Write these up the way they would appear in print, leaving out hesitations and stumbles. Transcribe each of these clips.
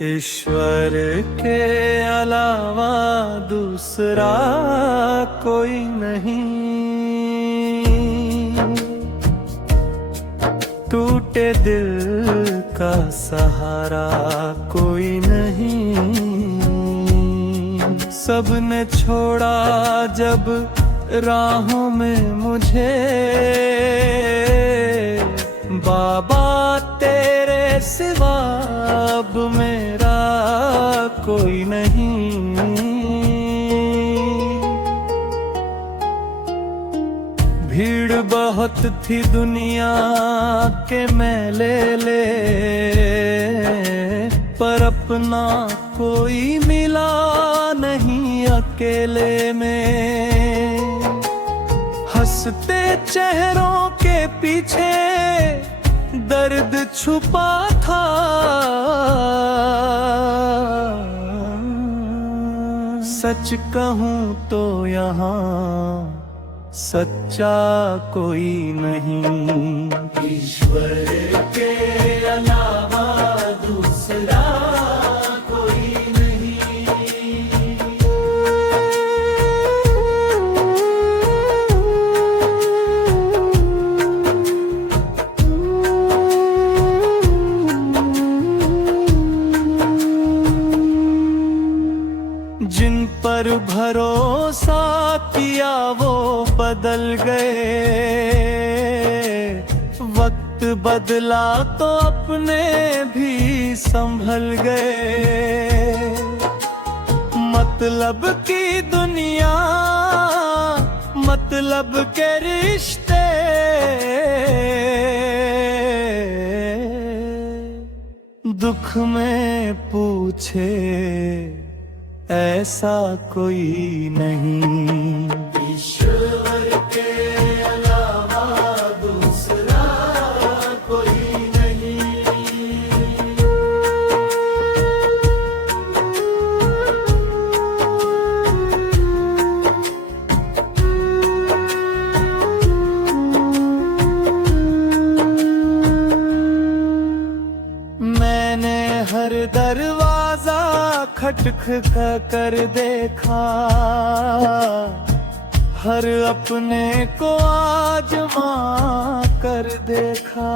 ईश्वर के अलावा दूसरा कोई नहीं, टूटे दिल का सहारा कोई नहीं। सबने छोड़ा जब राहों में मुझे, बाबा तेरे सिवा अब मेरा कोई नहीं। भीड़ बहुत थी दुनिया के मेले ले, पर अपना कोई मिला नहीं अकेले में। हंसते चेहरों के पीछे दर्द छुपा था, सच कहूँ तो यहाँ सच्चा कोई नहीं। ईश्वर के अलावा दूसरा कोई नहीं। जिन पर भरोसा किया वो बदल गए, वक्त बदला तो अपने भी संभल गए। मतलब की दुनिया, मतलब के रिश्ते, दुख में पूछे ऐसा कोई नहीं। ईश्वर के अलावा दूसरा कोई नहीं। मैंने हर दरवाजा खटखटा कर देखा, हर अपने को आजमा कर देखा।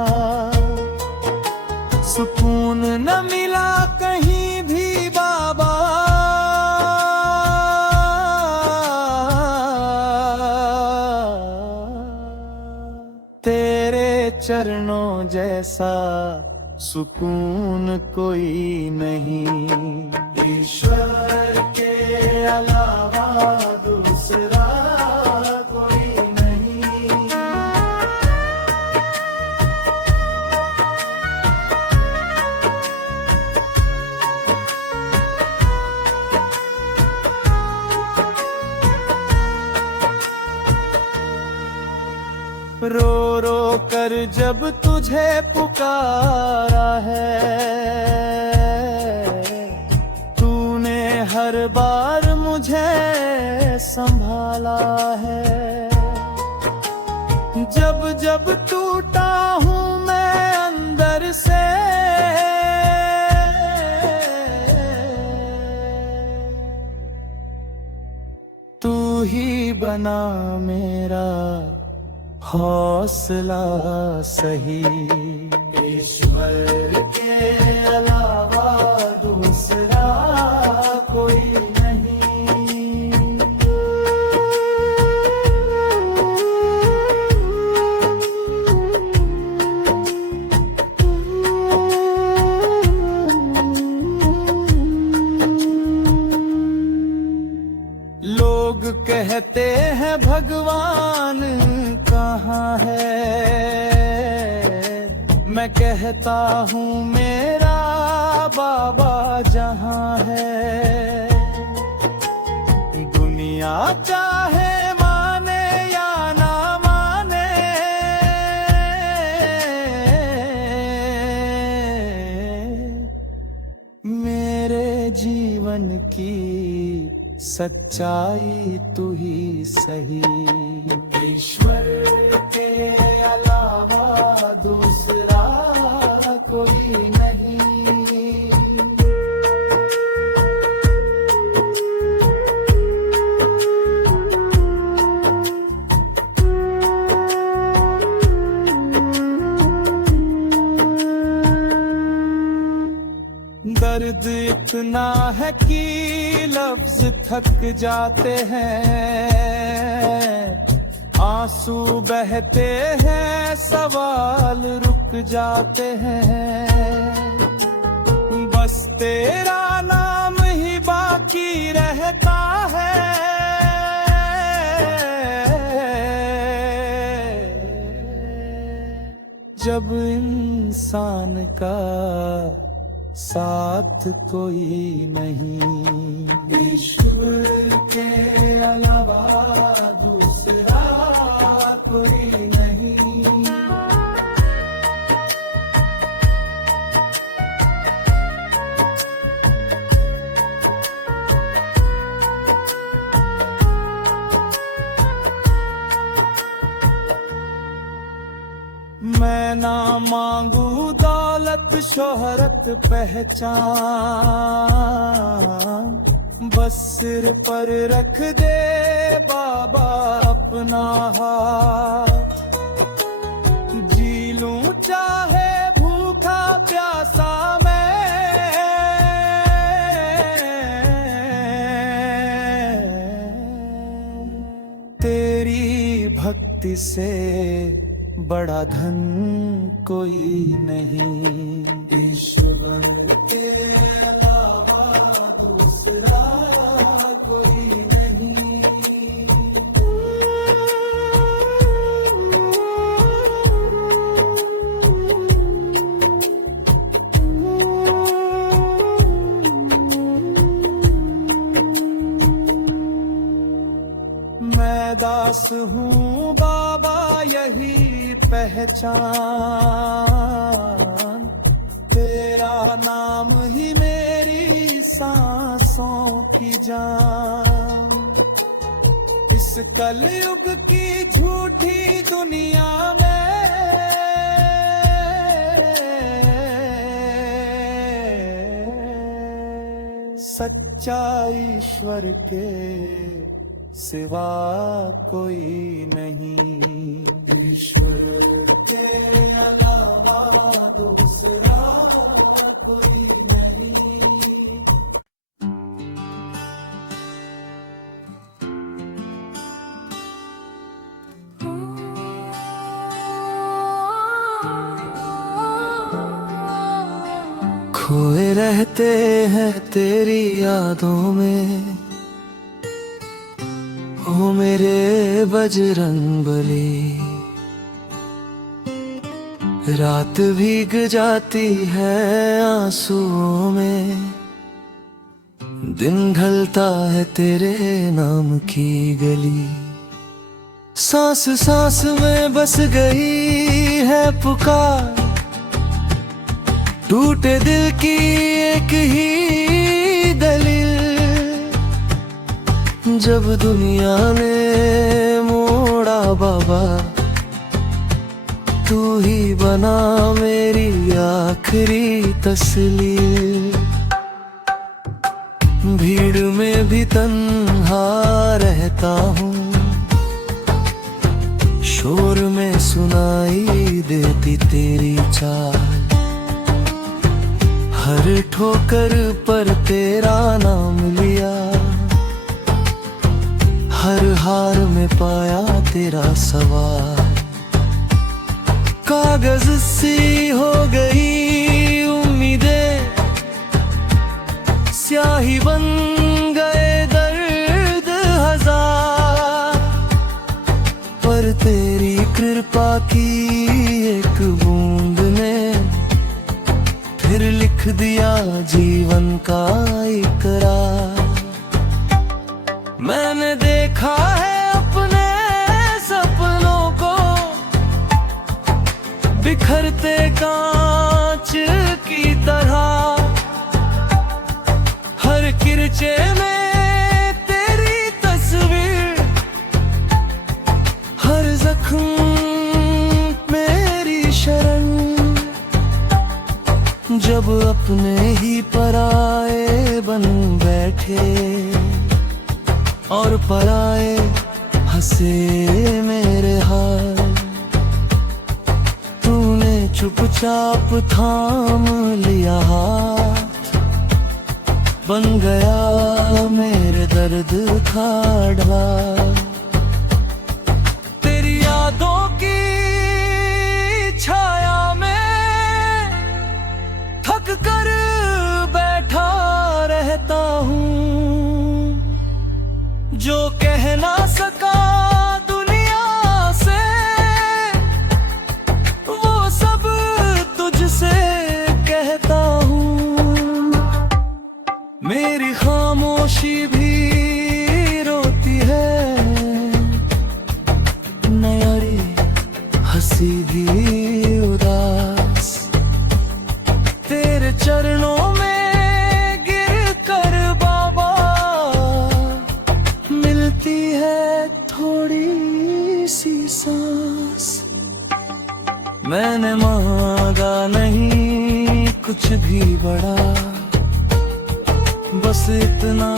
सुकून न मिला कहीं भी बाबा, तेरे चरणों जैसा सुकून कोई नहीं। ईश्वर के अलावा दूसरा कोई नहीं। रो रो कर जब तुझे पुकारा है, तूने हर बार मुझे संभाला है। जब जब टूटा हूँ मैं अंदर से, तू ही बना मेरा हौसला सही। ईश्वर के अलावा दूसरा कोई नहीं। लोग कहते हैं भगवान कहाँ है, मैं कहता हूँ मेरा बाबा जहाँ है। दुनिया चाहे माने या ना माने, मेरे जीवन की सच्चाई तू ही सही। ईश्वर के अलावा दूसरा कोई नहीं। इतना है कि लफ्ज थक जाते हैं, आंसू बहते हैं, सवाल रुक जाते हैं। बस तेरा नाम ही बाकी रहता है, जब इंसान का साथ कोई नहीं, ईश्वर के अलावा दूसरा कोई नहीं। मैं ना मांगू दौलत शोहरत पहचान, बस सिर पर रख दे बाबा अपना हाथ। जी लूं चाहे भूखा प्यासा मैं, तेरी भक्ति से बड़ा धन कोई नहीं, ईश्वर के अलावा दूसरा कोई नहीं। मैं दास हूँ बाबा यही पहचान, तेरा नाम ही मेरी सांसों की जान। इस कलयुग की झूठी दुनिया में सच्चा ईश्वर के सिवा कोई नहीं, ईश्वर के अलावा दूसरा कोई नहीं। खोए रहते हैं तेरी यादों में, ओ मेरे बजरंगबली। रात भीग जाती है आंसुओं में, दिन ढलता है तेरे नाम की गली। सांस सांस में बस गई है पुकार, टूटे दिल की एक ही दलील। जब दुनिया ने मोड़ा बाबा, तू ही बना मेरी आखिरी तस्लीर। भीड़ में भी तन्हा रहता हूँ, शोर में सुनाई देती तेरी चाल। हर ठोकर पर तेरा नाम लिया, हर हार में पाया तेरा सवाल। कागज सी हो गई उम्मीदें, स्याही बन गए दर्द हजार। पर तेरी कृपा की एक बूंद ने फिर लिख दिया जीवन का इकरार। मैंने देखा है अपने सपनों को बिखरते कांच की तरह। हर किरचे में तेरी तस्वीर, हर जख्म मेरी शरण। जब अपने ही पराए बन बैठे और पराए हंसे मेरे हाल, तूने चुपचाप थाम लिया हाथ बन गया मेरे दर्द का ढाल। तेरी यादों की छाया में थक कर बैठा रहता हूँ। जो कह ना सका दुनिया से वो सब तुझसे कहता हूँ। मेरी खामोशी भी रोती है, नयारी हंसी भी उदास। तेरे चरणों में गिर कर बाबा मिलती है थोड़ी सी सांस। मैंने मांगा नहीं कुछ भी बड़ा, बस इतना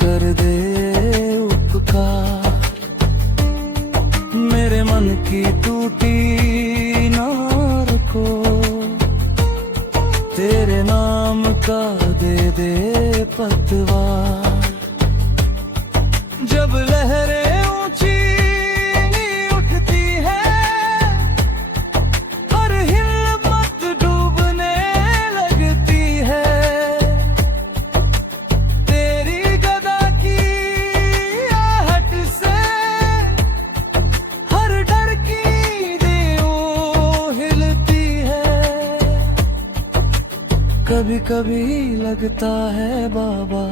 कर दे उपकार। मेरे मन की टूटी नार को तेरे नाम का दे दे पतवार। जब लहरें ऊंची उठती है, हर हिम्मत डूबने लगती है। तेरी गदा की आहट से हर डर की दीवार हिलती है। कभी कभी लगता है बाबा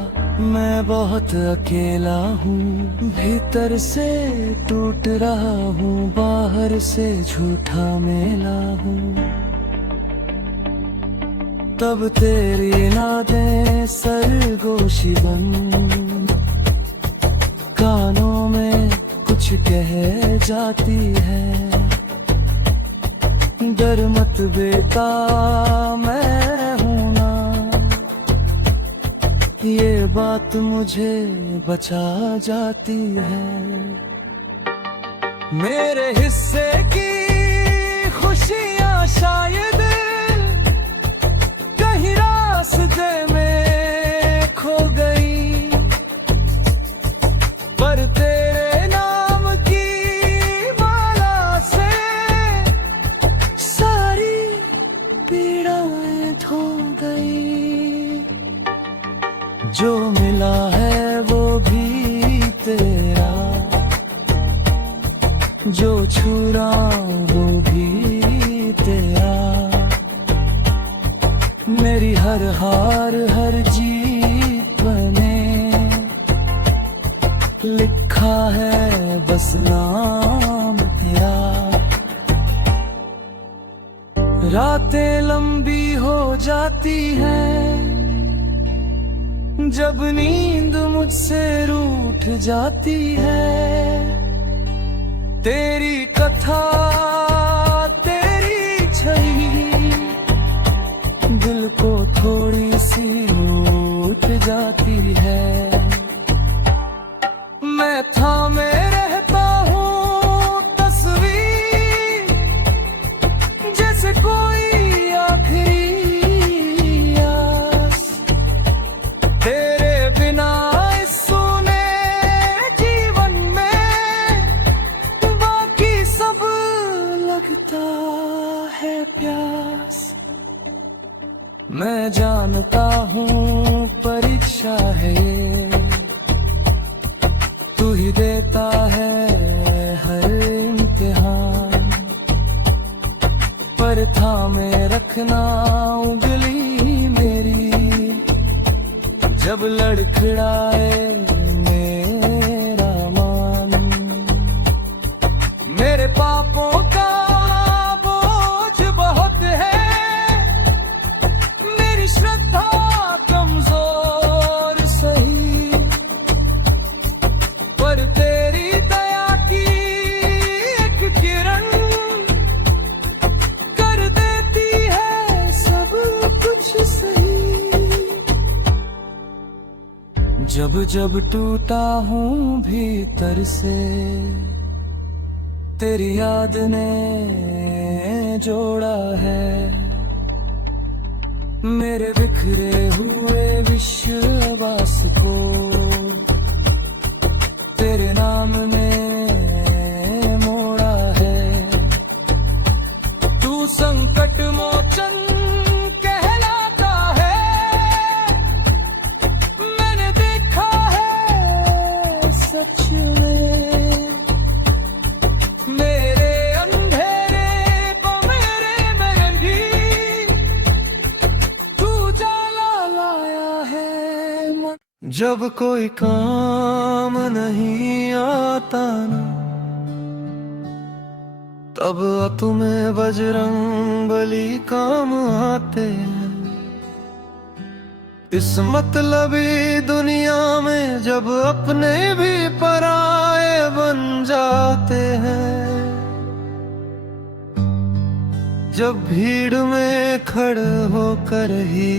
मैं बहुत अकेला हूँ। भीतर से टूट रहा हूँ, बाहर से झूठा मेला हूँ। तब तेरी नादें सरगोशी बन कानों में कुछ कह जाती है। डर मत बेटा मैं हूं ना, ये बात मुझे बचा जाती है। मेरे हिस्से की खुशियां शायद कहीं रास्ते में खो गई, पर तेरे नाम की माला से सारी पीड़ाएं धो गई। जो मिला है वो भी तेरा, जो छुरा वो भी तेरा। मेरी हर हार हर जीत बने लिखा है बस नाम तेरा। रातें लंबी हो जाती हैं, जब नींद मुझसे रूठ जाती है। तेरी कथा तेरी छही दिल को थोड़ी सी लूट जाती है। मैं थामे रहता हूँ तस्वीर, जैसे कोई आखिरी आस। तेरे बिना इस सूने जीवन में बाकी सब लगता है प्यास। मैं जानता हूँ परीक्षा है, तू ही देता है हर इम्तिहान। पर थामे रखना उंगली मेरी, जब लड़खड़ाए मेरा मान। मेरे पापों का बोझ बहुत है, मेरी श्रद्धा कमजोर सही, पर तेरी दया की एक किरण कर देती है सब कुछ सही। जब जब टूटा हूँ भीतर से, तेरी याद ने जोड़ा है। मेरे बिखरे हुए विश्व सच में, मेरे अंधेरे को मेरे में भी तू जाला लाया है। जब कोई काम नहीं आता ना, तब तुम्हें बजरंगबली काम आते हैं। इस मतलबी दुनिया में जब अपने भी पराए बन जाते हैं, जब भीड़ में खड़े होकर ही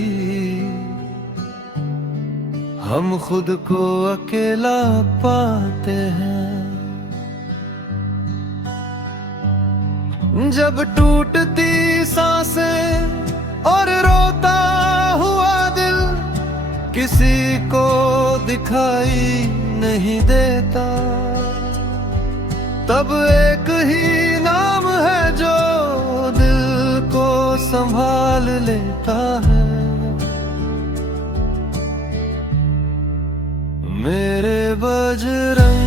हम खुद को अकेला पाते हैं। जब टूटती सांसें और रोता हुआ दिल किसी को दिखाई नहीं देता, तब एक ही नाम है जो दिल को संभाल लेता है, मेरे बजरंगबली।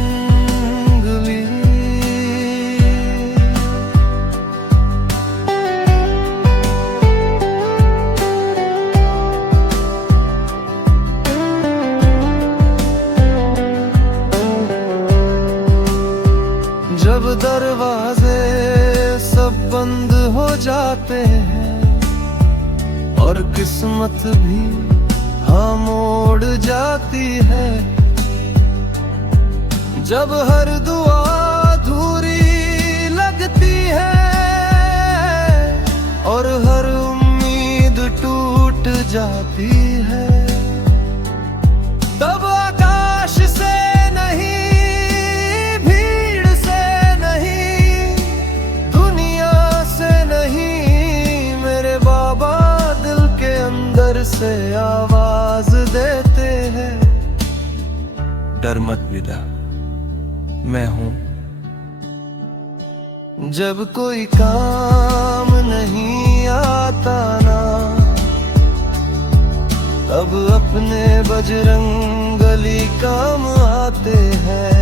जब दरवाजे सब बंद हो जाते हैं और किस्मत भी हाँ मोड़ जाती है, जब हर दुआ अधूरी लगती है और हर उम्मीद टूट जाती है, तब आकाश से से आवाज देते हैं, डर मत बेटा मैं हूं। जब कोई काम नहीं आता ना, तब अपने बजरंगबली काम आते हैं।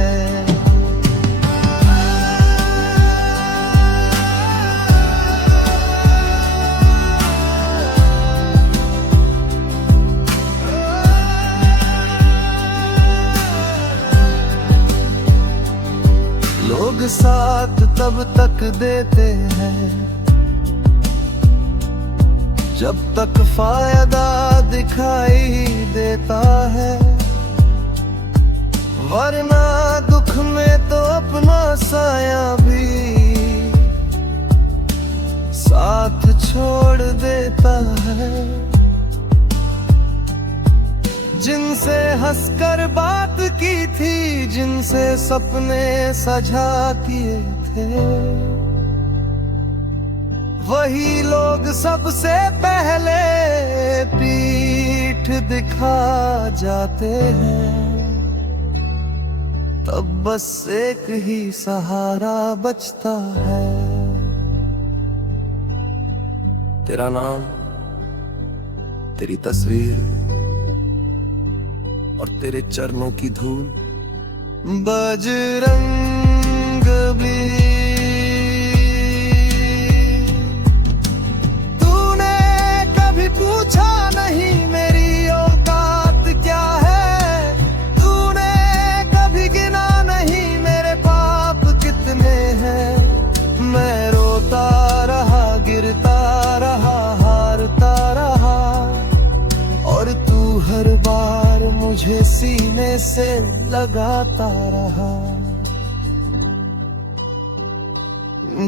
लोग साथ तब तक देते हैं जब तक फायदा दिखाई देता है, वरना दुख में तो अपना साया भी साथ छोड़ देता है। जिनसे हंसकर बात की थी, जिनसे सपने सजा किए थे, वही लोग सबसे पहले पीठ दिखा जाते हैं। तब बस एक ही सहारा बचता है, तेरा नाम, तेरी तस्वीर और तेरे चरणों की धूल। बजरंगबली तूने कभी पूछा नहीं मेरी औकात क्या है, तूने कभी गिना नहीं मेरे पाप कितने हैं। मैं रोता रहा, गिरता रहा, हारता रहा, और तू हर बार मुझे सीने से लगाता रहा।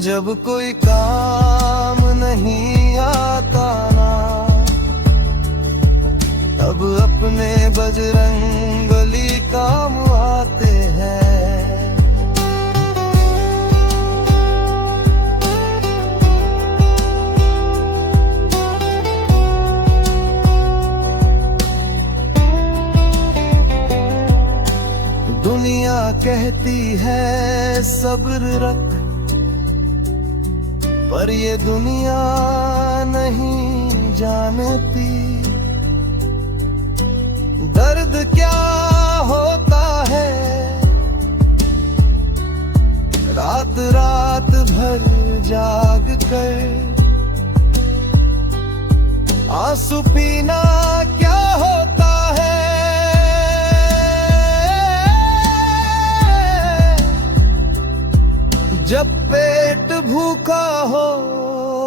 जब कोई काम नहीं आता ना, तब अपने बजरंगबली काम आते हैं। दुनिया कहती है सब्र रख, पर ये दुनिया नहीं जानती दर्द क्या होता है रात रात भर जाग कर आंसू पीना क्या होता है। जब पेट भूखा हो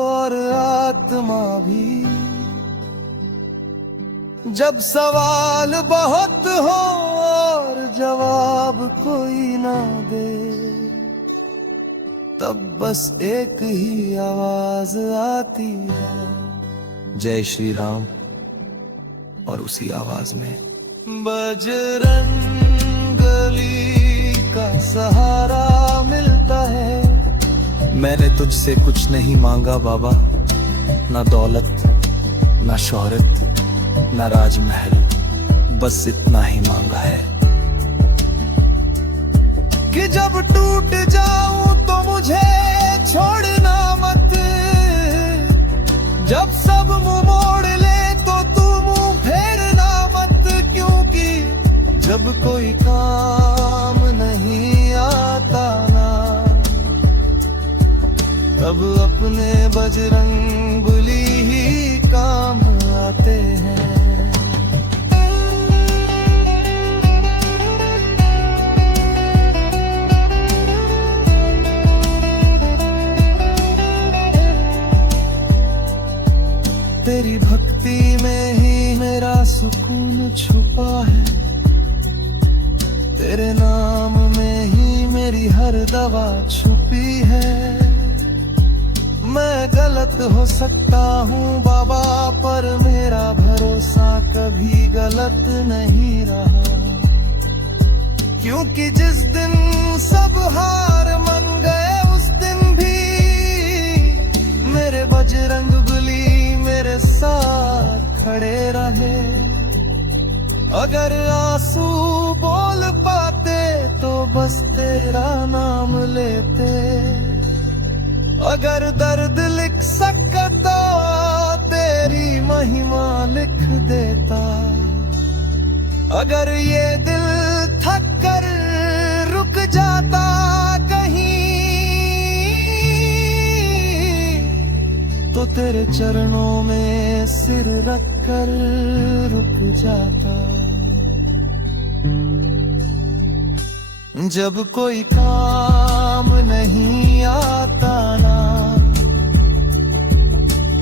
और आत्मा भी, जब सवाल बहुत हो और जवाब कोई ना दे, तब बस एक ही आवाज आती है, जय श्री राम। और उसी आवाज में बजरंगबली का सहारा मिलता है। मैंने तुझसे कुछ नहीं मांगा बाबा, ना दौलत, ना शोहरत, ना राजमहल, बस इतना ही मांगा है कि जब टूट जाऊं तो मुझे छोड़ना मत। जब सब मुंह मोड़ ले तो तू मुंह फेरना मत, क्योंकि जब कोई काम नहीं आता ना, तब अपने बजरंगबली ही काम आते हैं। तेरी भक्ति में ही मेरा सुकून छुपा है, तेरे नाम में ही मेरी हर दवा छुपी है। मैं गलत हो सकता हूँ बाबा, पर मेरा भरोसा कभी गलत नहीं रहा, क्योंकि जिस दिन सब हार मान गए उस दिन भी मेरे बजरंगबली मेरे साथ खड़े रहे। अगर आंसू बोल पाते तो बस तेरा नाम लेते, अगर दर्द लिख सकता तेरी महिमा लिख देता, अगर ये दिल थक कर रुक जाता कहीं तो तेरे चरणों में सिर रख कर रुक जाता। जब कोई काम नहीं आता ना,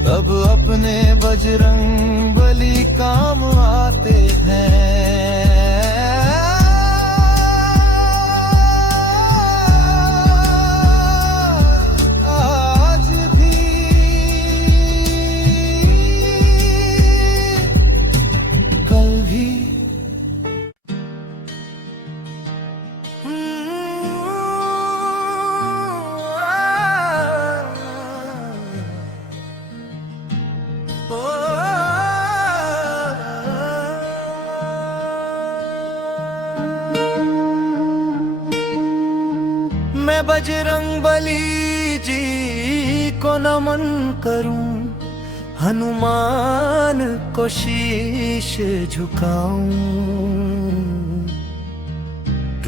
तब अपने बजरंगबली काम आते हैं। आज भी कल भी मैं बजरंगबली जी को नमन करूं, हनुमान को शीश झुकाऊं।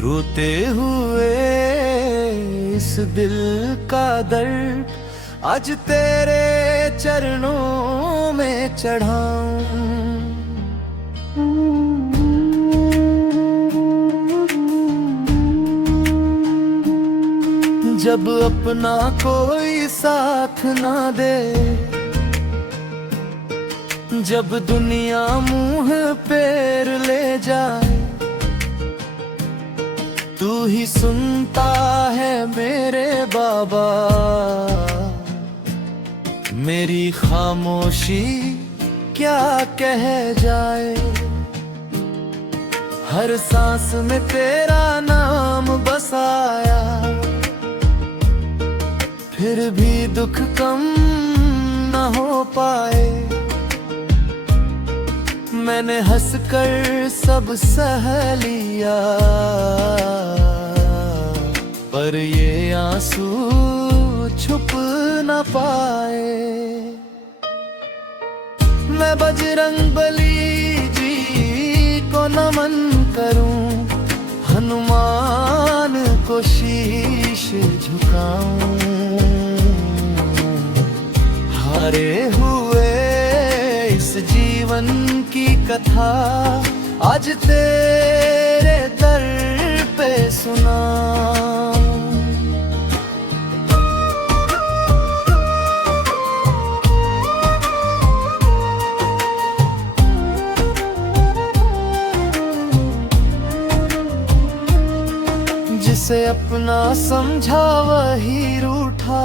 रोते हुए इस दिल का दर्द आज तेरे चरणों में चढ़ाऊं। जब अपना कोई साथ ना दे, जब दुनिया मुंह फेर ले जाए, तू ही सुनता है मेरे बाबा मेरी खामोशी क्या कह जाए। हर सांस में तेरा नाम बसाया, फिर भी दुख कम न हो पाए। मैंने हंसकर सब सह लिया, पर ये आंसू छुप न पाए। मैं बजरंगबली जी को नमन करूं, हनुमान को शीश झुका झुकाऊं। हारे हुए इस जीवन की कथा आज तेरे दर पे सुनाऊं। जिसे अपना समझा वही रूठा,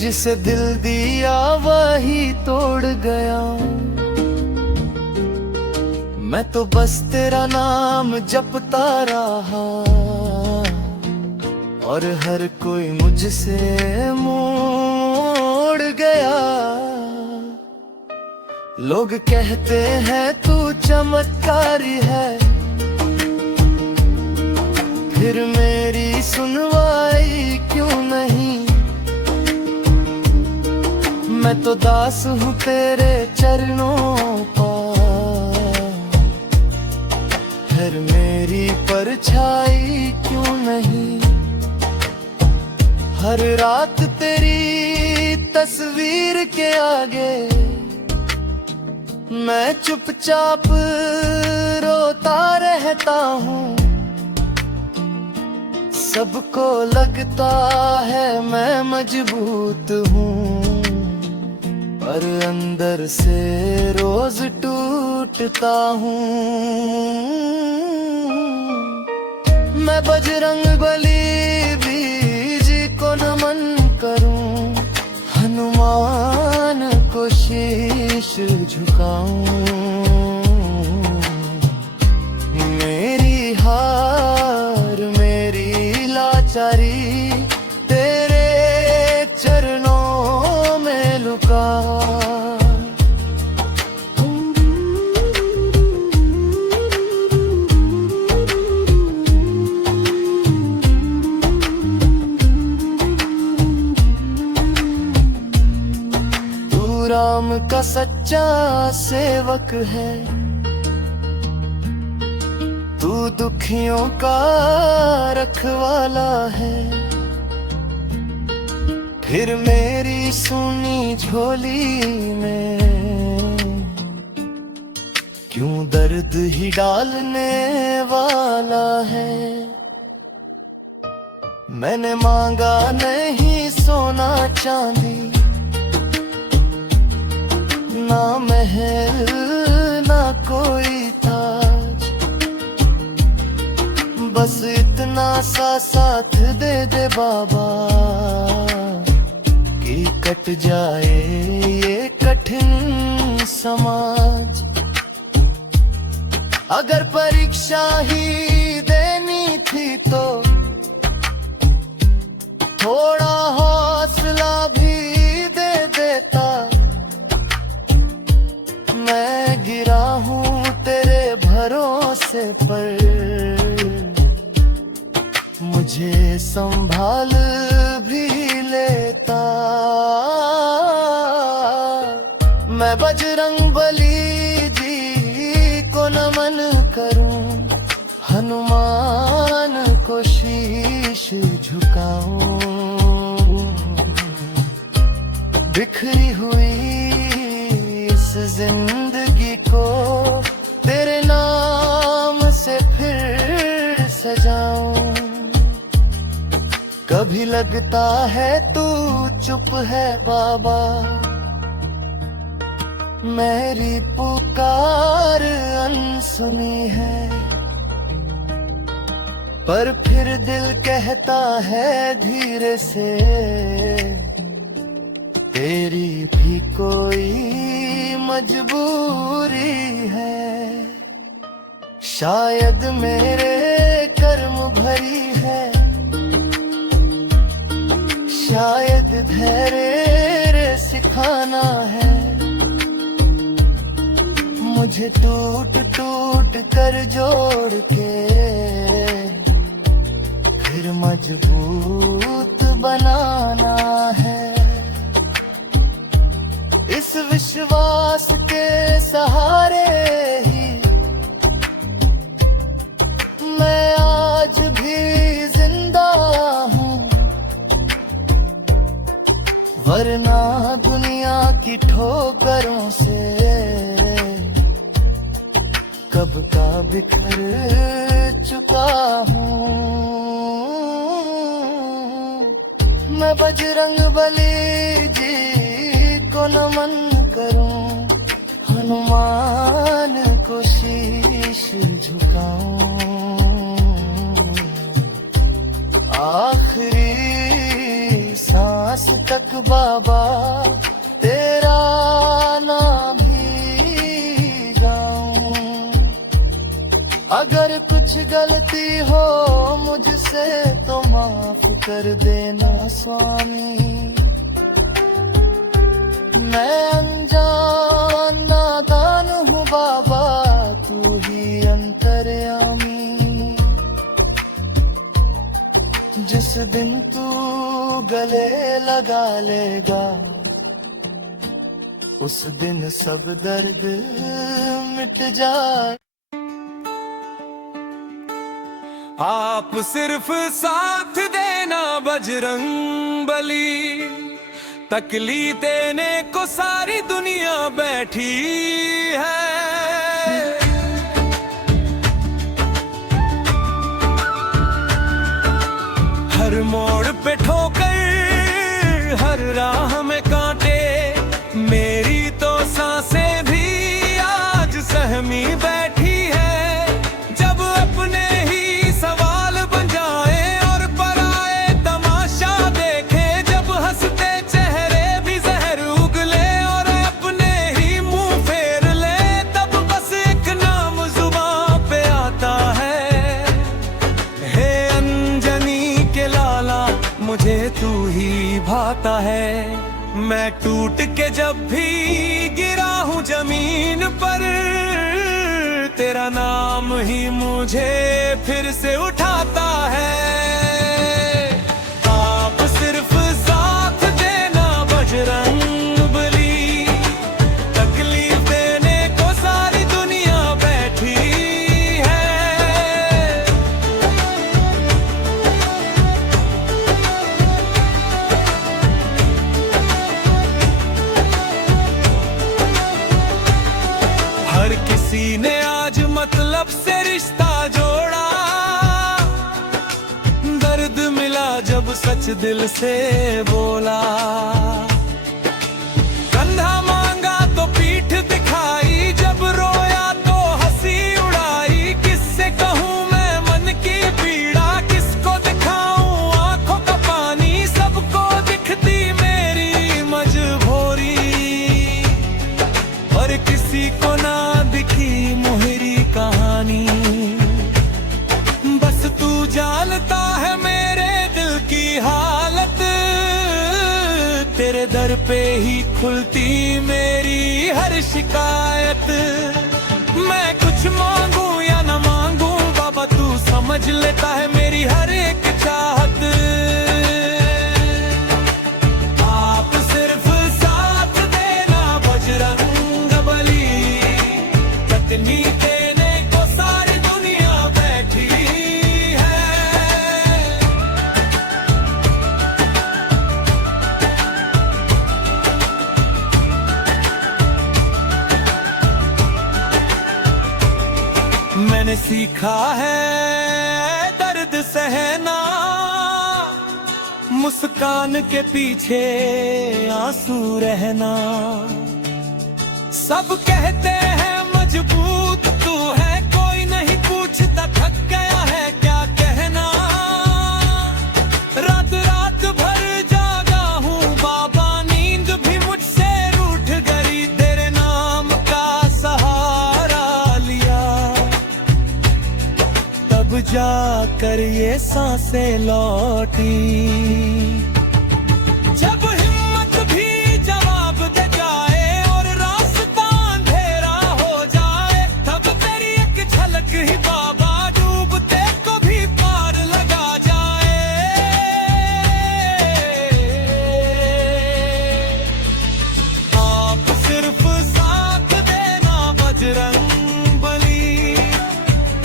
जिसे दिल दिया वही तोड़ गया। मैं तो बस तेरा नाम जपता रहा और हर कोई मुझसे मोड़ गया। लोग कहते हैं तू चमत्कारी है, फिर मेरी सुनवाई क्यों नहीं। मैं तो दास हूँ तेरे चरणों का, फिर मेरी परछाई क्यों नहीं। हर रात तेरी तस्वीर के आगे मैं चुपचाप रोता रहता हूँ। सबको लगता है मैं मजबूत हूँ, पर अंदर से रोज टूटता हूँ। मैं बजरंगबली बीज को नमन करूं, हनुमान को शीश झुकाऊं। मेरी हार मेरी लाचारी तेरे चरणों में लुका। तू राम का सच्चा सेवक है, तू दुखियों का रखवाला है। फिर मेरी सुनी झोली में क्यों दर्द ही डालने वाला है। मैंने मांगा नहीं सोना चांदी, ना महल ना कोई ताज, बस इतना सा साथ दे दे बाबा कि कट जाए ये कठिन समाज। अगर परीक्षा ही देनी थी तो थोड़ा हौसला भी दे देता। मैं गिरा हूँ तेरे भरोसे पर, मुझे संभाल भी लेता। मैं बजरंगबली जी को नमन करूं, हनुमान को शीश झुकाऊं। बिखरी हुई इस जिंदगी को तेरे नाम से फिर सजाऊं। कभी लगता है तू चुप है बाबा, मेरी पुकार अनसुनी है। पर फिर दिल कहता है धीरे से, तेरी भी कोई मजबूरी है। शायद मेरे कर्म भरी है, शायद धैर्य सिखाना है। मुझे टूट टूट कर जोड़ के फिर मजबूत बनाना है। इस विश्वास के सहारे ही मैं आज भी जिंदा वरना दुनिया की ठोकरों से कब का बिखर चुका हूँ। मैं बजरंग बली जी को नमन करूं, हनुमान को शीश झुकाऊं, आखिरी सांस तक बाबा तेरा नाम ही गाऊं। अगर कुछ गलती हो मुझसे तो माफ कर देना स्वामी। मैं अनजान नादान हूँ बाबा, तू ही अंतर्यामी। जिस दिन तू गले लगा लेगा उस दिन सब दर्द मिट जाए। आप सिर्फ साथ देना बजरंग बली, तकलीफ देने को सारी दुनिया बैठी है। हर मोड़ पे ठोकर, हर राह में कांटे, मेरी तो सांसें भी आज सहमी बैठी है। जब अपने ही सवाल बन जाए और पराए तमाशा देखे, जब हंसते चेहरे भी जहर उगले और अपने ही मुंह फेर ले, तब बस एक नाम जुबान पे आता है, हे अंजनी के लाला मुझे तू ही भाता है। मैं टूट के जब भी गिरा हूँ जमीन पर, तेरा नाम ही मुझे फिर से उठाता है। आप सिर्फ साथ देना बजरंग बली, तकलीफ देने को सारी दुनिया बैठी है। हर किसी ने आज मतलब से रिश्ता जोड़ा, दर्द मिला जब सच दिल से बोला। कंधा मांगा तो पीठ दिखाई, जब रोया तो हंसी उड़ाई। किससे कहूँ मैं मन की पीड़ा, किसको दिखाऊं आंखों का पानी। सबको दिखती मेरी मजबूरी, और किसी को ना दिखी मोहरी कहानी। बस तू जानता है मेरे दिल की हालत, तेरे दर पे ही खुलती मेरी हर शिकायत। मैं कुछ मांगू या ना मांगू बाबा, तू समझ लेता है मेरी हर एक चाहत। आप सिर्फ साथ देना बजरंग बली, तकलीफ देने को सारी दुनिया बैठी है। मैंने सीखा है दर्द सहना, मुस्कान के पीछे आंसू रहना। सब कहते हैं मजबूत तू है, कोई नहीं पूछता थक गया है क्या कहना। रात रात भर जागा हूँ बाबा, नींद भी मुझसे रूठ गई। तेरे नाम का सहारा लिया, तब जाकर ये सांसें लौटी। जब हिम्मत भी जवाब दे जाए और रास्ता अंधेरा हो जाए, तब तेरी एक झलक ही बाबा डूबते को भी पार लगा जाए। आप सिर्फ साथ देना बजरंग बली,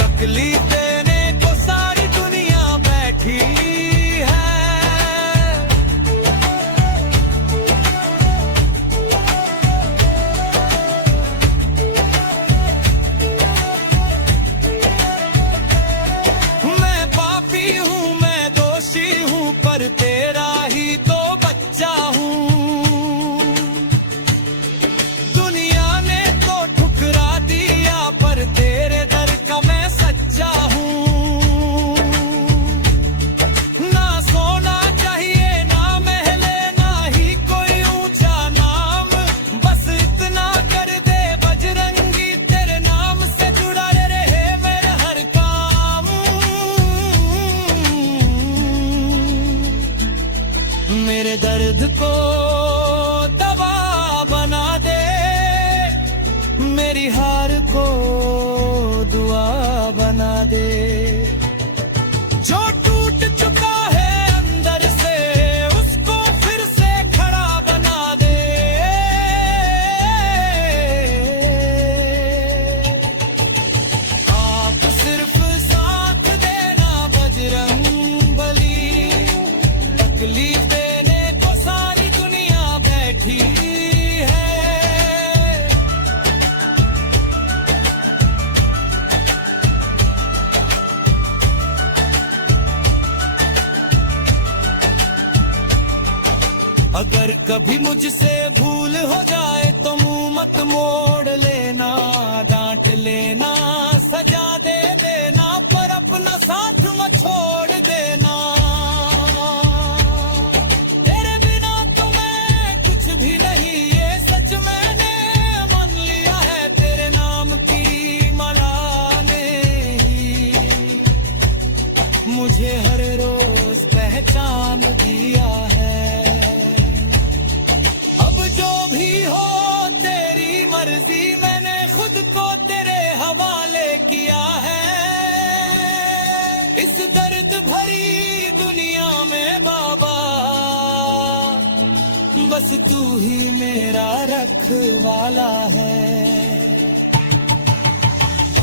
तकलीफ देने को सारी दुनिया बैठी है। कभी मुझसे भूल हो जाए तो मुंह मत मोड़ लेना, डांट लेना, सजा दे देना, पर अपना साथ मत छोड़ देना। तेरे बिना तो मैं कुछ भी नहीं, ये सच मैंने मान लिया है। तेरे नाम की माला ने ही मुझे हर रोज पहचान दिया है। जो भी हो तेरी मर्जी, मैंने खुद को तेरे हवाले किया है। इस दर्द भरी दुनिया में बाबा, बस तू ही मेरा रखवाला है।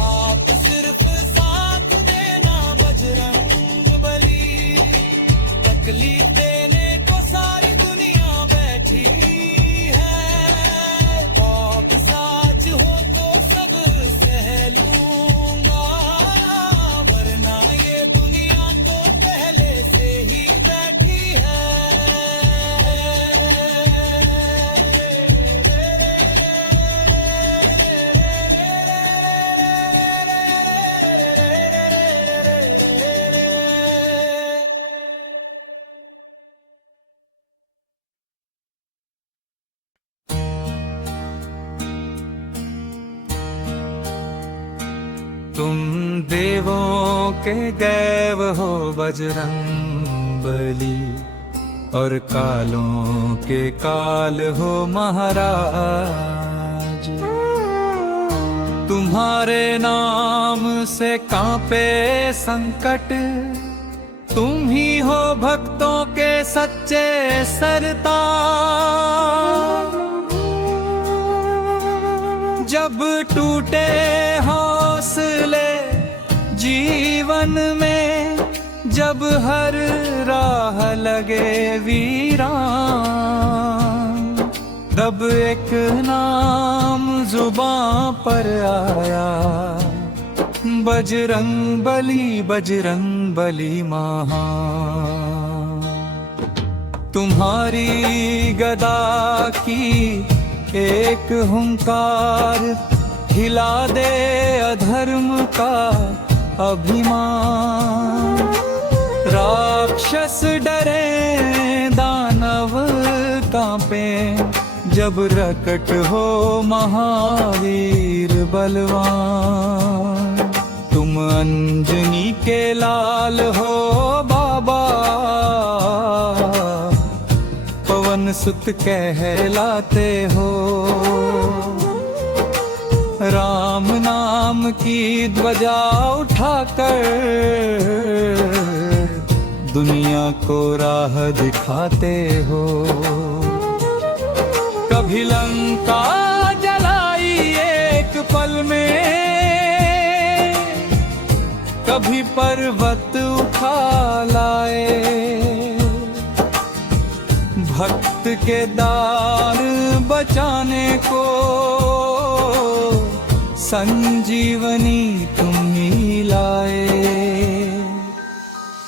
आप सिर्फ साथ देना बजरंग बली, तकलीफ देने को सारी दुनिया बैठी। तुम देवों के देव हो बजरंग बली, और कालों के काल हो महाराज। तुम्हारे नाम से कांपे संकट, तुम ही हो भक्तों के सच्चे सरताज। जब टूटे हौसले जीवन में, जब हर राह लगे वीरान, तब एक नाम जुबां पर आया, बजरंग बली महान। तुम्हारी गदा की एक हुंकार हिला दे अधर्म का अभिमान। राक्षस डरे दानव कांपे, जब रकट हो महावीर बलवान। तुम अंजनी के लाल हो बाबा, पवन सुत कहलाते हो। राम नाम की ध्वजा उठाकर दुनिया को राह दिखाते हो। कभी लंका जलाई एक पल में, कभी पर्वत उठा लाए। भक्त के दार बचाने को संजीवनी तुम ही लाए।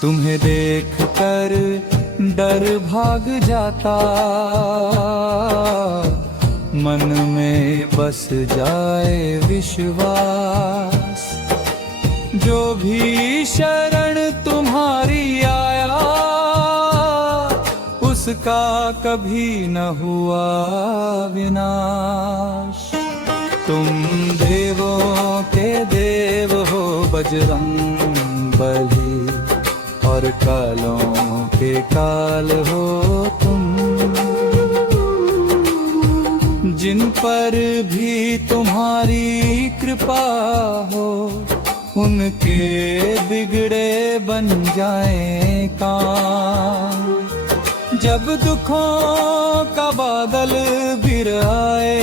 तुम्हें देख कर डर भाग जाता, मन में बस जाए विश्वास। जो भी शरण तुम्हारी आया, उसका कभी न हुआ विनाश। तुम देवों के देव हो बजरंग बली, और कालों के काल हो तुम। जिन पर भी तुम्हारी कृपा हो, उनके बिगड़े बन जाएं काम। जब दुखों का बादल गिर आए,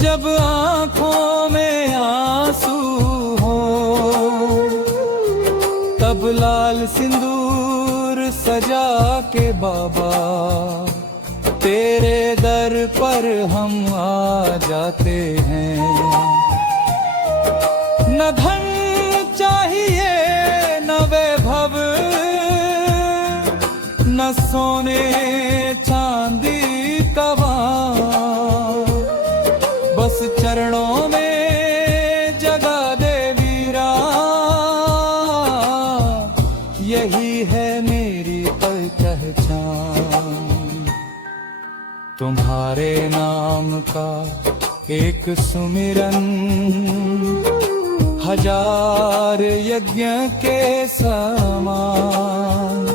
जब आँखों में आंसू हो, तब लाल सिंदूर सजा के बाबा तेरे दर पर हम आ जाते हैं। न धन चाहिए न वैभव, न सोने तुम्हारे नाम का एक सुमिरन हजार यज्ञ के समान।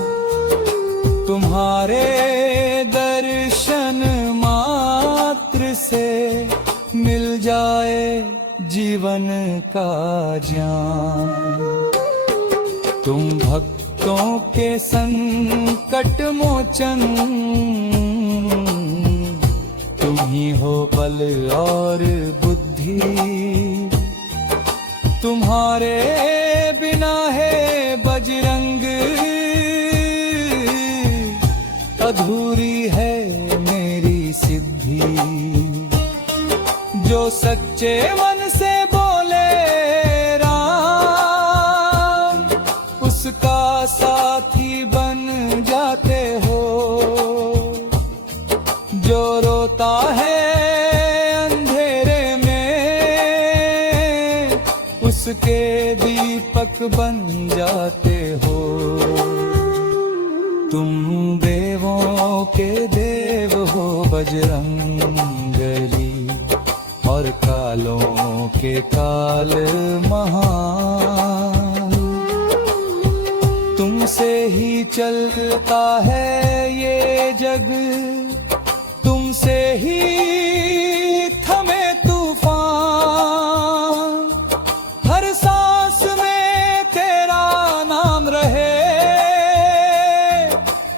तुम्हारे दर्शन मात्र से मिल जाए जीवन का ज्ञान। तुम भक्तों के संकट मोचन, तुम ही हो बल और बुद्धि। तुम्हारे बिना है बजरंग, अधूरी है मेरी सिद्धि। जो सच्चे मन से बोले राम, उसका साथी बन जाते हो। जो रोता है अंधेरे में, उसके दीपक बन जाते हो। तुम देवों के देव हो बजरंगबली, और कालों के काल महान। तुमसे ही चलता है ये जग, तुमसे ही थमे तूफान। हर सांस में तेरा नाम रहे,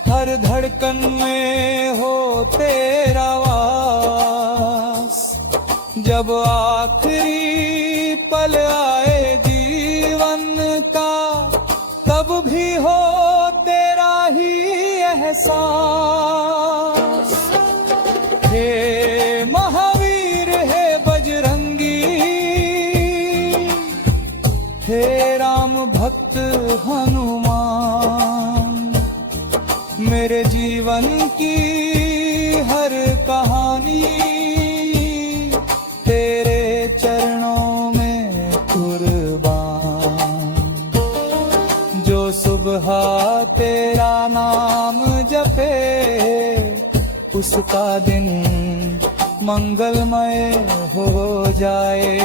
हर धड़कन में हो तेरा वास। जब आखिरी पल आए जीवन का, तब भी हो तेरा ही एहसास। हे महावीर हे बजरंगी, हे राम भक्त हनुमान। मेरे जीवन की हर कहानी तेरे चरणों में कुर्बान। जो सुबह तेरा नाम जपे, उसका दिन मंगलमय हो जाए।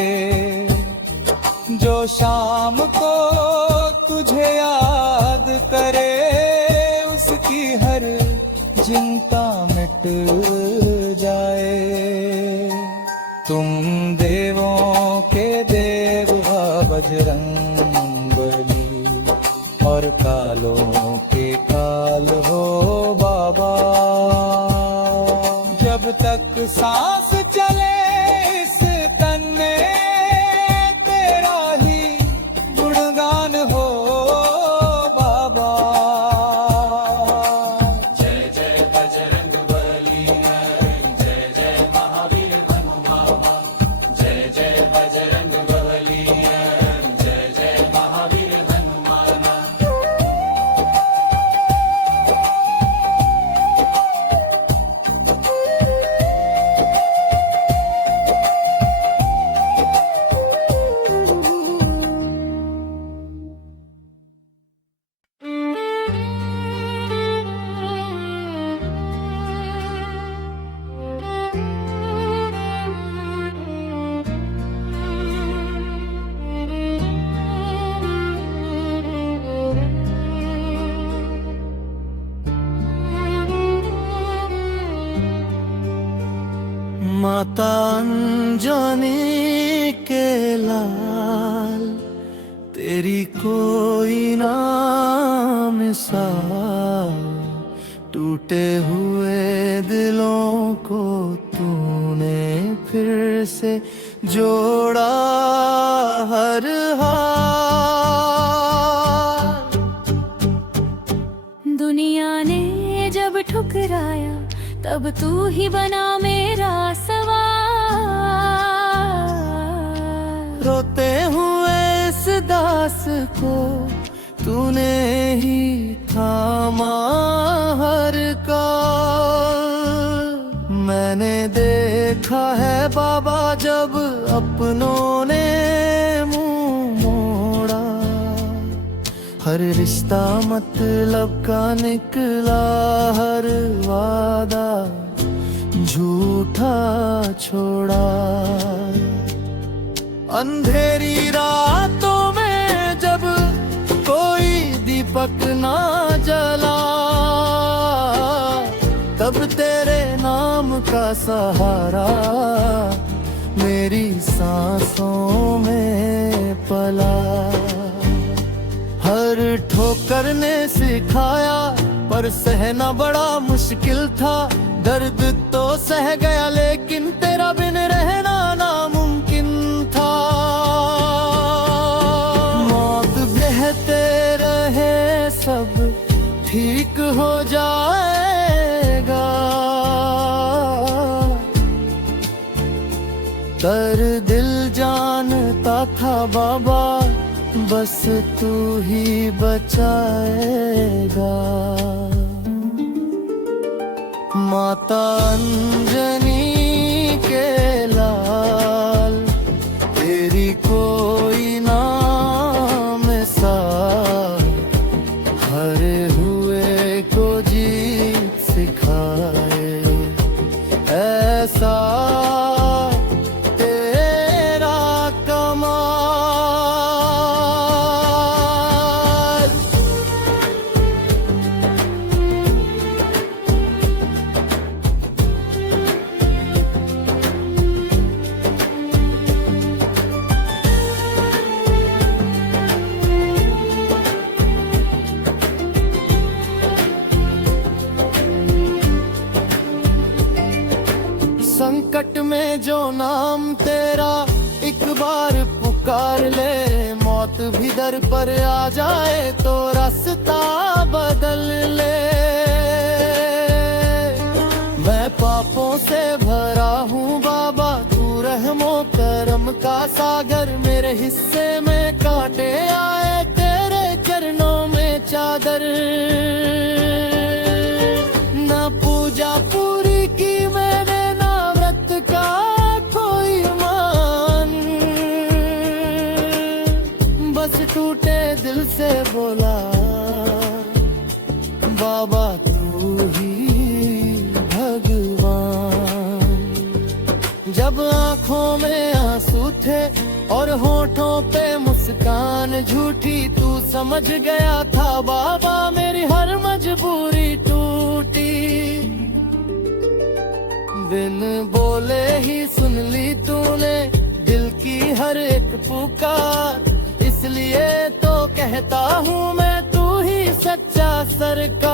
जो शाम को तुझे याद करे, उसकी हर चिंता मिट जाए। तुम देवों के देव हो बजरंगबली, और कालों के काल हो बाबा। जब तक सांस चले इस तन में, तेरा ही गुणगान हो बाबा। जय जय बजरंगबली, जय जय महावीर हनुमान। जय जय बजरंगबली, जय जय महावीर हनुमान। माता अंजनी के लाल, तेरी कोई ना मिसाल। टूटे हुए दिलों को तूने फिर से जोड़ा हर हाल। दुनिया ने जब ठुकराया, तब तू ही बना मेरा सवार। रोते हुए इस दास को तूने ही थामा हर का। मैंने देखा है बाबा जब अपनों ने मुंह मोड़ा, हर रिश्ता मतलब का निकला, हर वादा झूठ था छोड़ा। अंधेरी रातों में जब कोई दीपक ना जला, तब तेरे नाम का सहारा मेरी सांसों में पला। हर ठोकर ने सिखाया पर सहना बड़ा मुश्किल था। दर्द तो सह गया लेकिन तेरा बिन रहना नामुमकिन था। मौत बहते रहे सब ठीक हो जाएगा। दर दिल जानता था बाबा बस तू ही बचाएगा। माता अंजनी के लाल तेरी कोई ना मिसाल। हरे हुए को जीत सिखाए ऐसा तेरा कमाल। संकट में जो नाम तेरा एक बार पुकार ले, मौत भी दर पर आ जाए तो रास्ता बदल ले। मैं पापों से भरा हूँ बाबा तू रहमो करम का सागर। मेरे हिस्से में कांटे आए तेरे चरणों में चादर। ना पूजा पूरी की मैंने का कोई मान, बस टूटे दिल से बोला बाबा तू ही भगवान। जब आंखों में आंसू थे और होठों पे मुस्कान झूठी, तू समझ गया था बाबा मेरी हर मजबूरी टूटी। बिन बोले ही सुन ली तूने दिल की हर एक पुकार। इसलिए तो कहता हूँ मैं तू ही सच्चा सरकार।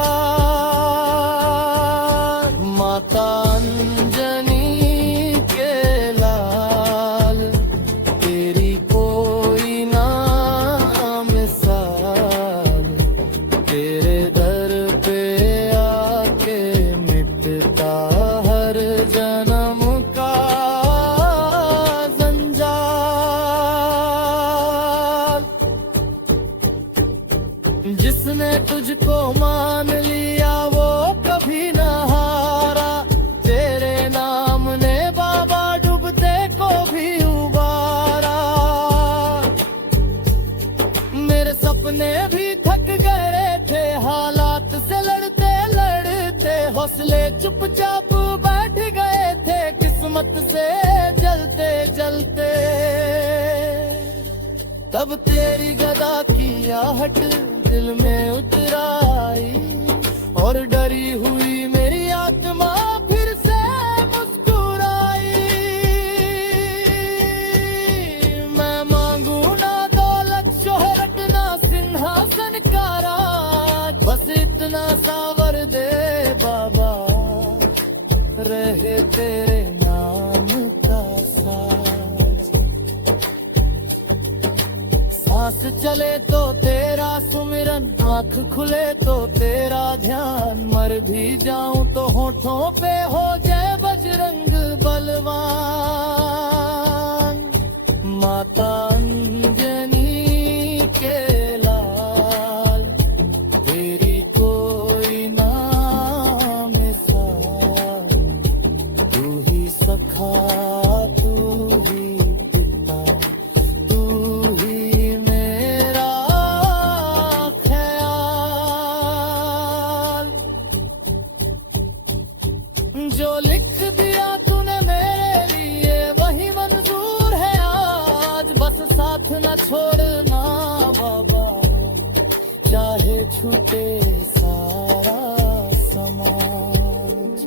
माता अंजनी के लाल तेरी कोई ना मिसाल। तेरे दर पे आके मिटता जन्म का जंजाल। जिसने तुझको मान लिया वो कभी न हारा। तेरे नाम ने बाबा डूबते को भी उबारा। मेरे सपने भी थक गए थे हालात से लड़ते लड़ते। हौसले चुपचाप बैठ गए थे किस्मत से जलते जलते। तब तेरी गदा की आहट दिल में उतर आई और डरी हुई मेरी आत्मा फिर से मुस्कुराई। मैं मांगू ना दौलत शोहरत ना सिंहासन का राज, बस इतना सावर दे बाबा रहे तेरे नाम का साज। सांस चले तो तेरा सुमिरन, आँख खुले तो तेरा ध्यान। मर भी जाऊं तो होठों पे हो जाए बजरंग बलवान। माता अंजनी के लाल तेरी कोई ना मिसाल। तू ही सखा तू ही पिता तू ही मेरा ख्याल। जो लिख दिया तूने साथ न छोड़ना बाबा, चाहे छूटे सारा समाज।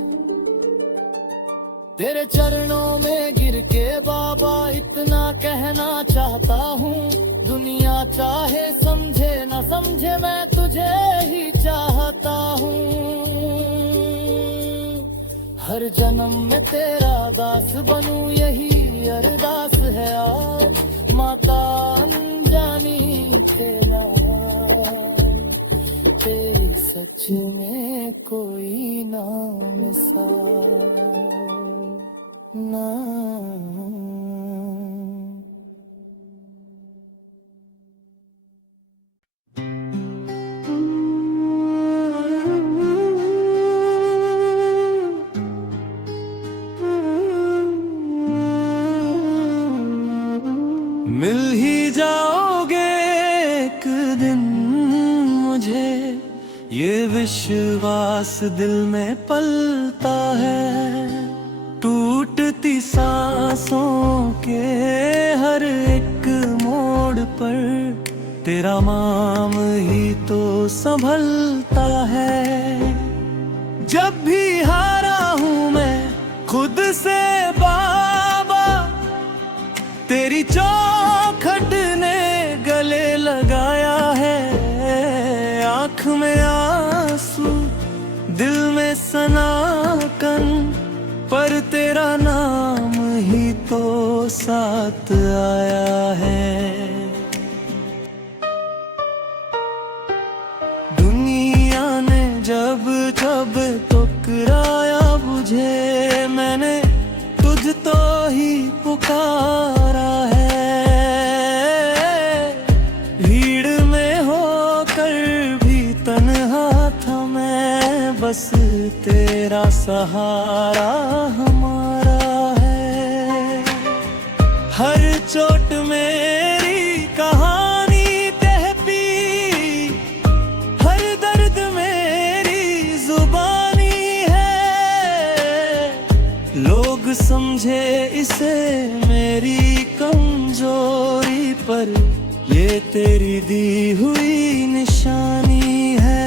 तेरे चरणों में गिर के बाबा इतना कहना चाहता हूँ, दुनिया चाहे समझे न समझे मैं तुझे ही चाहता हूँ। हर जन्म में तेरा दास बनूं यही अरदास है आज, माता अनजानी तेरा तेरी सच में कोई ना मिसाल ना। मिल ही जाओगे एक दिन मुझे, ये विश्वास दिल में पलता है। टूटती सांसों के हर एक मोड़ पर तेरा नाम ही तो संभलता है। जब भी हारा हूँ मैं खुद से बाबा, तेरी चौखट ने गले लगाया है। आँख में आंसू दिल में सनाकन, पर तेरा नाम ही तो साथ आया है। दुनिया ने जब जब ठुकराया मुझे, मैंने तुझ तो ही पुकारा है। भीड़ में होकर भी तन्हा था मैं, बस तेरा सहारा हमारा है। हर चोट मेरी कहानी कह पी, हर दर्द मेरी जुबानी है। लोग समझे इसे मेरी कमजोरी, पर ये तेरी दी हुई निशानी है।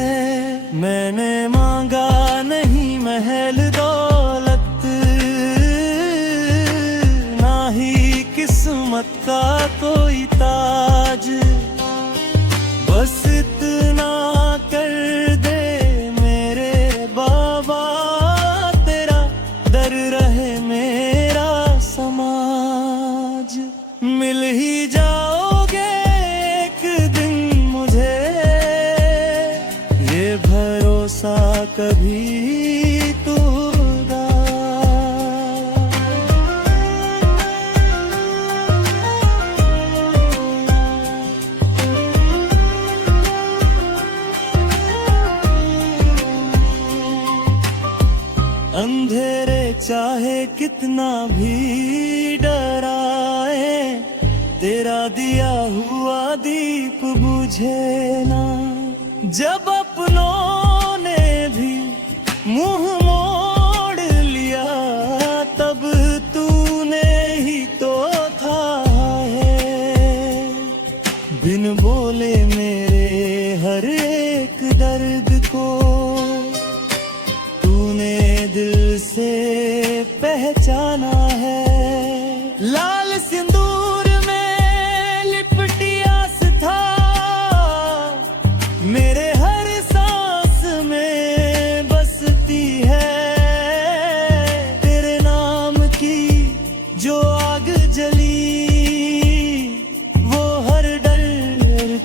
मैंने मांगा नहीं महल दौलत, ना ही किस्मत का कोई ताज, बस इतना कर दे मेरे बाबा, तेरा दर रहे मेरा समाज। मिल ही जाओगे एक दिन मुझे, ये भरोसा कभी टूटा। अंधेरे चाहे कितना भी डराए, तेरा दिया हुआ दीप बुझे ना। जब अपनों ने भी मुंह मोड़ लिया, तब तूने ही तो था है। बिन बोले मेरे हर एक दर्द को तूने दिल से पहचाना है। लाल सिंदूर में लिपटी आस था, मेरे हर सांस में बसती है। तेरे नाम की जो आग जली, वो हर डर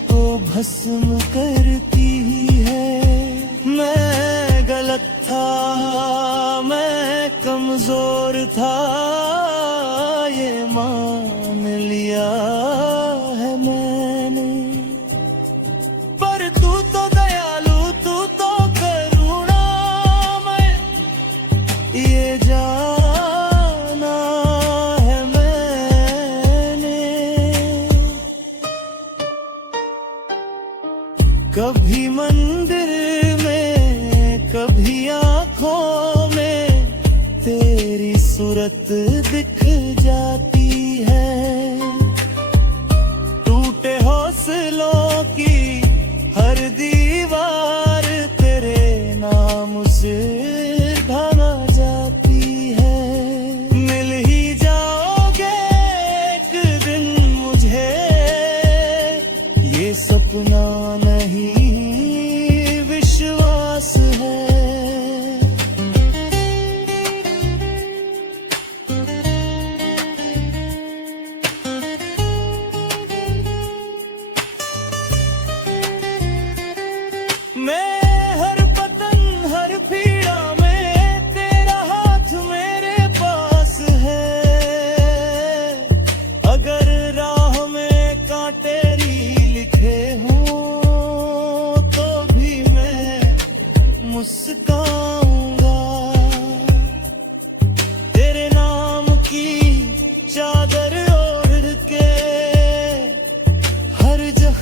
को भस्म करती है। मैं गलत था, मैं कमजोर था, ये मान लिया है मैंने। पर तू तो दयालु, तू तो करुणामय, ये जाना है मैंने। कभी मंदिर में, कभी आँखों में तेरी सूरत दिख जाती है।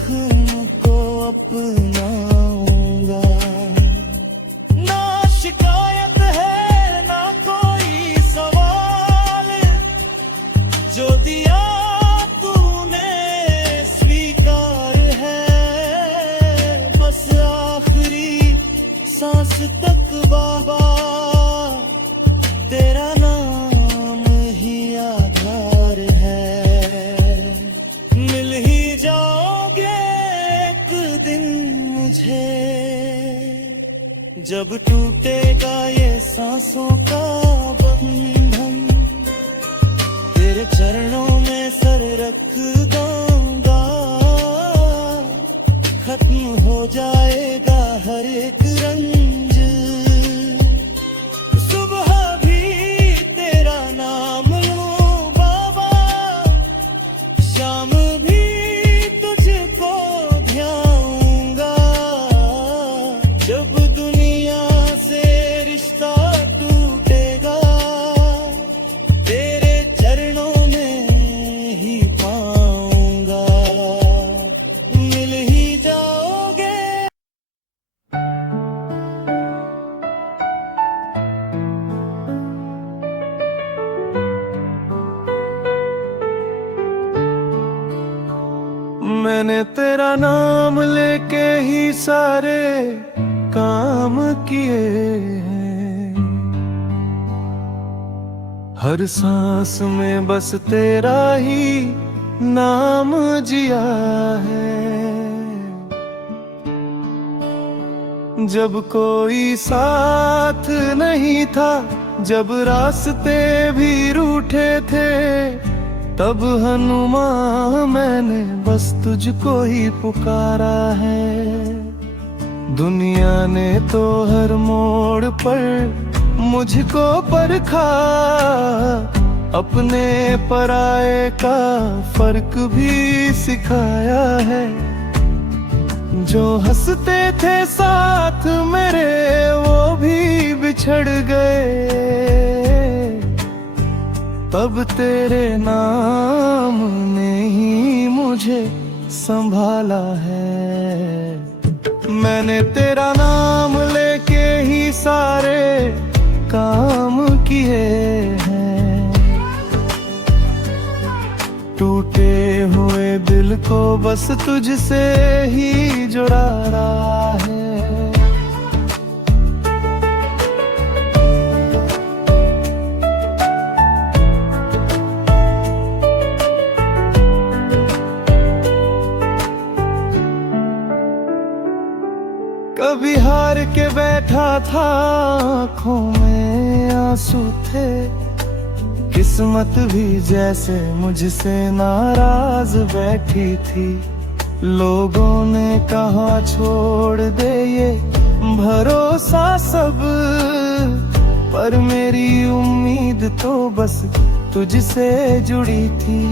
उनको अपनाऊंगा। ना शिकायत है ना कोई सवाल, जो दिया तूने स्वीकार है। बस आखिरी सांस तक बाबा तेरा नाम ही आधार है। मिल ही जाओगे एक दिन मुझे, जब टूटेगा ये सांसों का बंधन। तेरे चरणों में सर रख दूंगा, खत्म हो जाएगा हर एक रंज। सुबह भी तेरा नाम लूं बाबा, शाम भी तुझको ध्याऊंगा। जब दुनिया से रिश्ता टूटेगा, तेरे चरणों में ही पाऊंगा। मिल ही जाओगे। मैंने तेरा नाम लेके ही सारे काम किए हैं। हर सांस में बस तेरा ही नाम जिया है। जब कोई साथ नहीं था, जब रास्ते भी रूठे थे, तब हनुमान मैंने बस तुझको ही पुकारा है। दुनिया ने तो हर मोड़ पर मुझको परखा, अपने पराये का फर्क भी सिखाया है। जो हंसते थे साथ मेरे वो भी बिछड़ गए, तब तेरे नाम ने ही मुझे संभाला है। मैंने तेरा नाम लेके ही सारे काम किए हैं। टूटे हुए दिल को बस तुझसे ही जुड़ा रहा है। कभी हार के बैठा था, आँखों में आंसू थे। किस्मत भी जैसे मुझसे नाराज बैठी थी। लोगों ने कहा छोड़ दे ये भरोसा सब, पर मेरी उम्मीद तो बस तुझसे जुड़ी थी।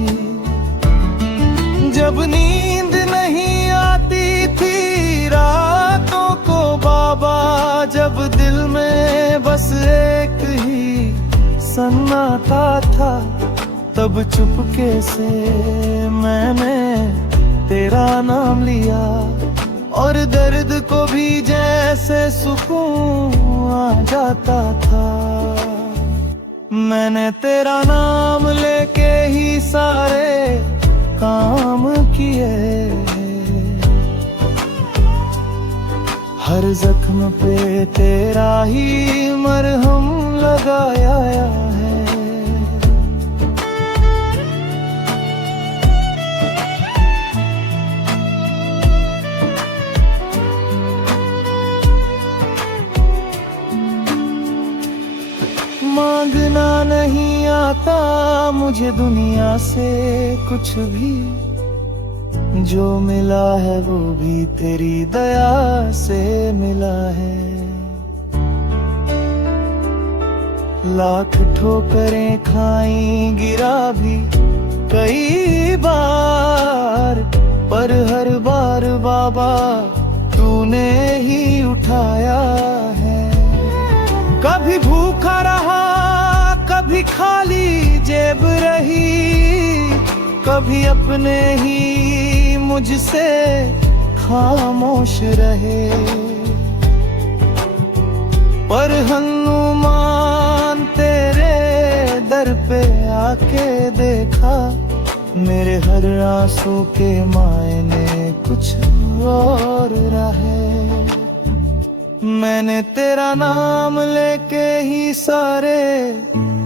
जब नींद नहीं आती थी रातों को बाबा, जब दिल में बस एक ही सन्नाटा था, तब चुपके से मैंने तेरा नाम लिया। और दर्द को भी जैसे सुकून आ जाता था। मैंने तेरा नाम लेके ही सारे काम किए। हर जख्म पे तेरा ही मरहम लगाया है। मांगना नहीं आता मुझे दुनिया से कुछ भी, जो मिला है वो भी तेरी दया से मिला है। लाख ठोकरें खाई गिरा भी कई बार, पर हर बार बाबा तूने ही उठाया है। कभी भूखा रहा, कभी खाली जेब रही, कभी अपने ही मुझसे खामोश रहे, पर हनुमान तेरे दर पे आके देखा, मेरे हर आंसू के मायने कुछ और रहे। मैंने तेरा नाम लेके ही सारे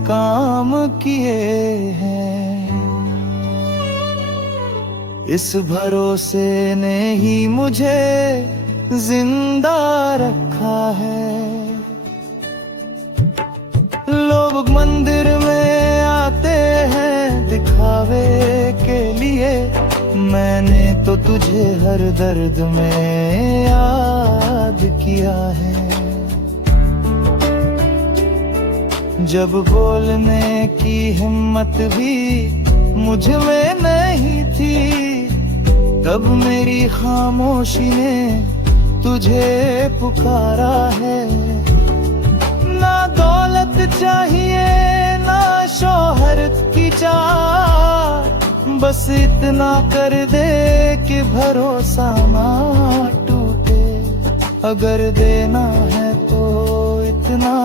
काम किए हैं, इस भरोसे ने ही मुझे जिंदा रखा है। लोग मंदिर में आते हैं दिखावे के लिए, मैंने तो तुझे हर दर्द में याद किया है। जब बोलने की हिम्मत भी मुझ में नहीं थी, तब मेरी खामोशी ने तुझे पुकारा है। ना दौलत चाहिए ना शोहरत की चाह, बस इतना कर दे कि भरोसा ना टूटे। अगर देना है तो इतना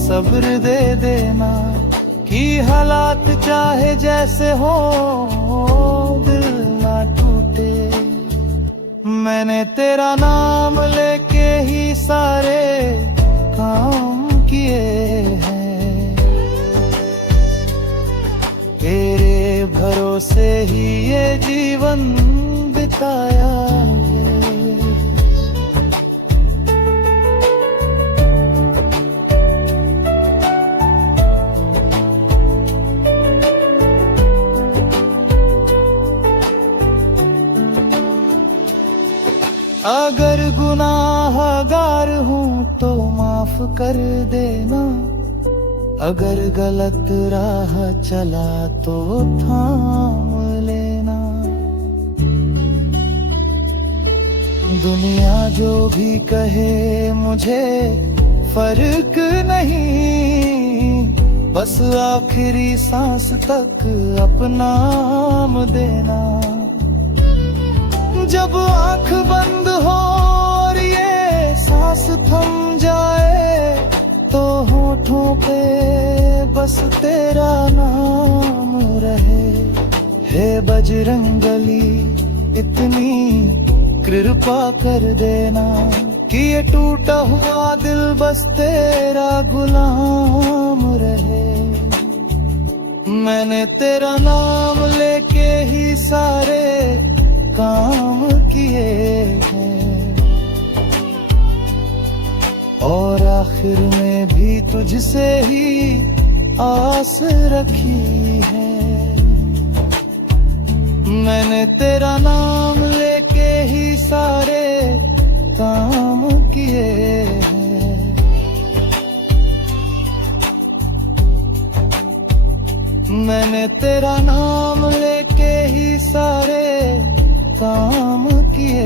सब्र दे देना कि हालात चाहे जैसे हो दिल ना टूटे। मैंने तेरा नाम लेके ही सारे काम किए हैं, तेरे भरोसे ही ये जीवन बिताया है। अगर गुनाहगार हूँ तो माफ कर देना, अगर गलत राह चला तो थाम लेना। दुनिया जो भी कहे मुझे फर्क नहीं, बस आखिरी सांस तक अपना नाम देना। जब आंख बंद हो और ये सांस थम जाए, तो होठों पे बस तेरा नाम रहे। हे बजरंगबली इतनी कृपा कर देना कि ये टूटा हुआ दिल बस तेरा गुलाम रहे। मैंने तेरा नाम लेके ही सारे काम किए हैं, और आखिर में भी तुझसे ही आस रखी है। मैंने तेरा नाम लेके ही सारे काम किए हैं, मैंने तेरा नाम लेके ही सारे काम किए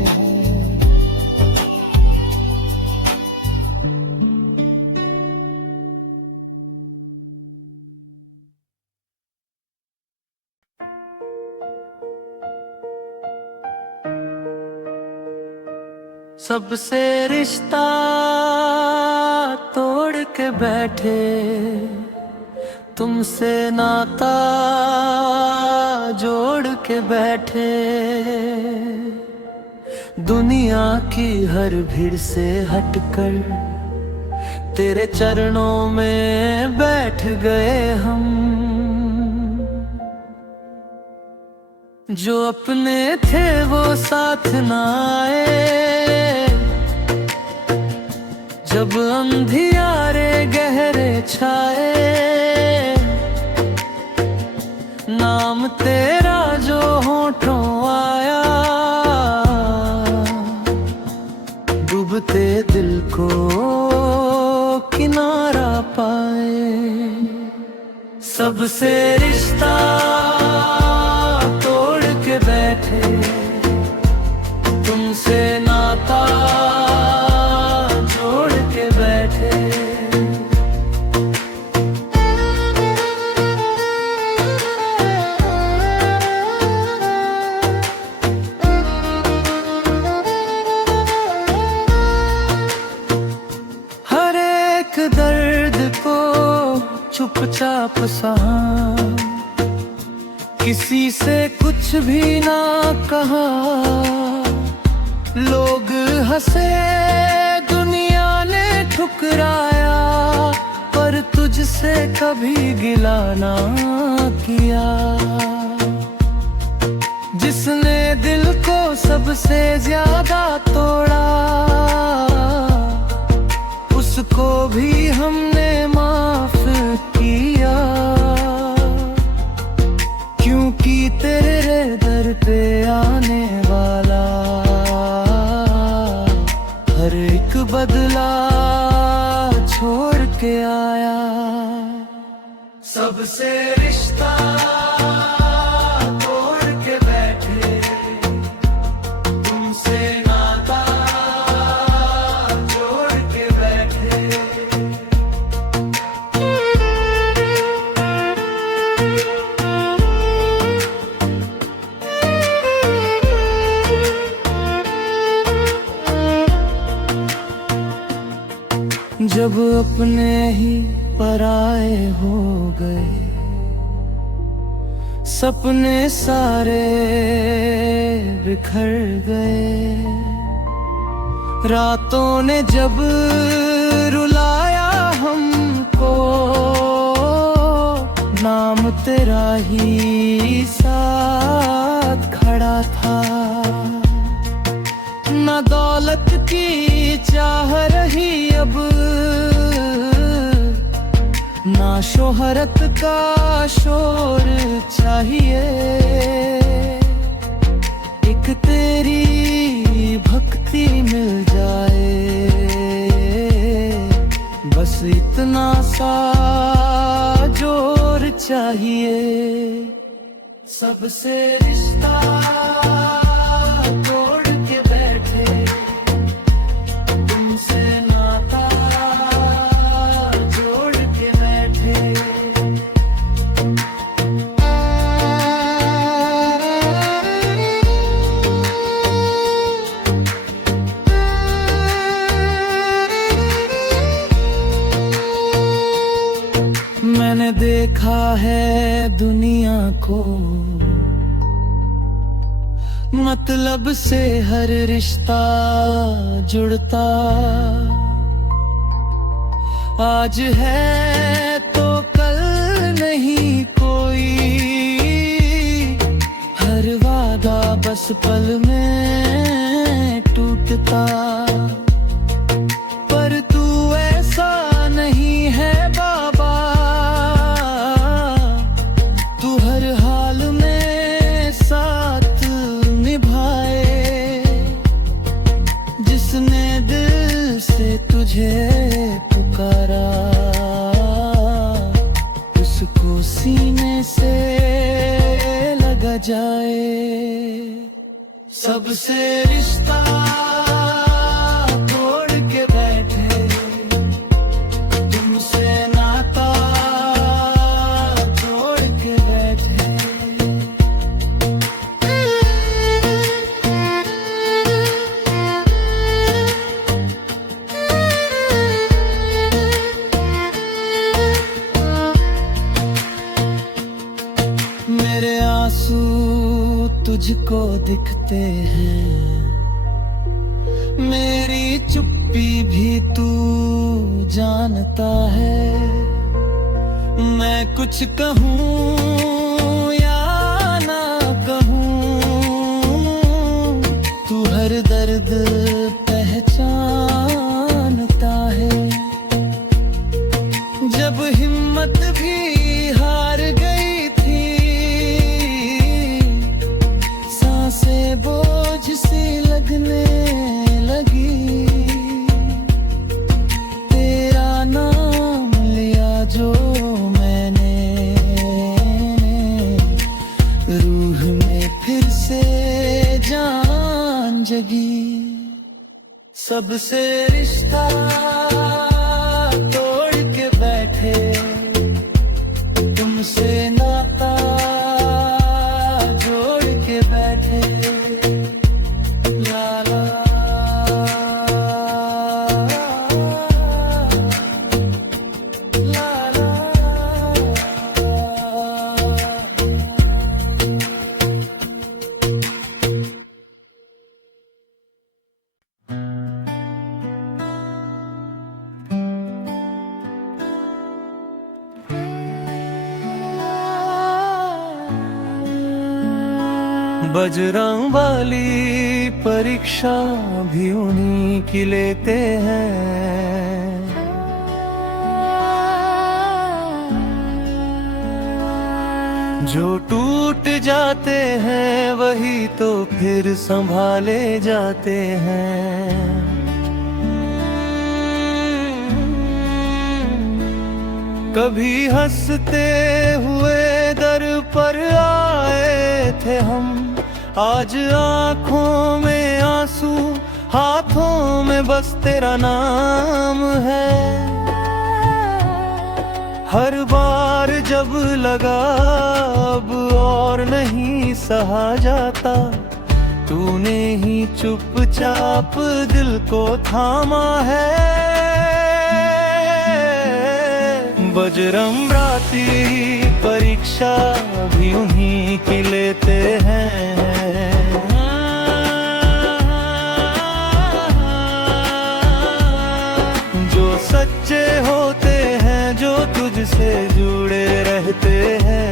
हैं। सबसे रिश्ता तोड़ के बैठे, तुमसे नाता जोड़ के बैठे। दुनिया की हर भीड़ से हटकर तेरे चरणों में बैठ गए हम। जो अपने थे वो साथ ना आए, जब अंधियारे गहरे छाए। नाम तेरा जो होठों आया, डूबते दिल को किनारा पाए। सबसे रिश्ता तोड़ के बैठे, तुमसे नाता जोड़ के बैठे। चुपचाप सहा, किसी से कुछ भी ना कहा। लोग हंसे, दुनिया ने ठुकराया, पर तुझसे कभी गिला ना किया। जिसने दिल को सबसे ज्यादा तोड़ा, उसको भी हमने माफ किया। क्योंकि तेरे दर पे आने वाला हर एक बदला छोड़ के आया। सबसे रिश्ता तोड़ के बैठे, तुमसे नाता जोड़ के बैठे। जब अपने ही पराए हो गए, सपने सारे बिखर गए। रातों ने जब रुलाया हमको, नाम तेरा ही साथ खड़ा था। न दौलत की चाह रही अब, ना शोहरत का शोर चाहिए। एक तेरी भक्ति मिल जाए, बस इतना सा जोर चाहिए। सबसे रिश्ता तोड़ के बैठे, तुमसे नाता जोड़ के बैठे। मैंने देखा है दुनिया को, मतलब से हर रिश्ता जुड़ता। आज है तो कल नहीं कोई, हर वादा बस पल में टूटता। पर तू ऐसा नहीं है बाबा, तू हर हाल में साथ निभाए। जिसने दिल से तुझे पुकारा, उसको सीने से लगा जाए। सबसे रिश्ता तोड़ के बैठे, तुमसे नाता जोड़ के बैठे। मेरे आंसू तुझको दिखते हैं, मेरी चुप्पी भी तू जानता है। मैं कुछ कहूँ या ना कहूँ, तू हर दर्द पहचानता है। जब हिम्मत भी हार गई थी, सांसें बोझ सी लगने लगी। तेरा नाम लिया जो मैंने, रूह में फिर से जान जगी। सबसे रिश्ता तोड़ के बैठे, तुमसे नाता जोड़ के बैठे। ला ला ला ला बजरंग वाली परीक्षा भी उन्हीं की लेते हैं। जो टूट जाते हैं वही तो फिर संभाले जाते हैं। कभी हंसते हुए दर पर आए थे हम, आज आंखों में आंसू, हाथों में बस तेरा नाम है। हर बार जब लगा अब और नहीं सहा जाता, तूने ही चुपचाप दिल को थामा है। बजरंग राती परीक्षा भी उन्हीं की लेते हैं। जो सच्चे होते हैं, जो तुझसे जुड़े रहते हैं।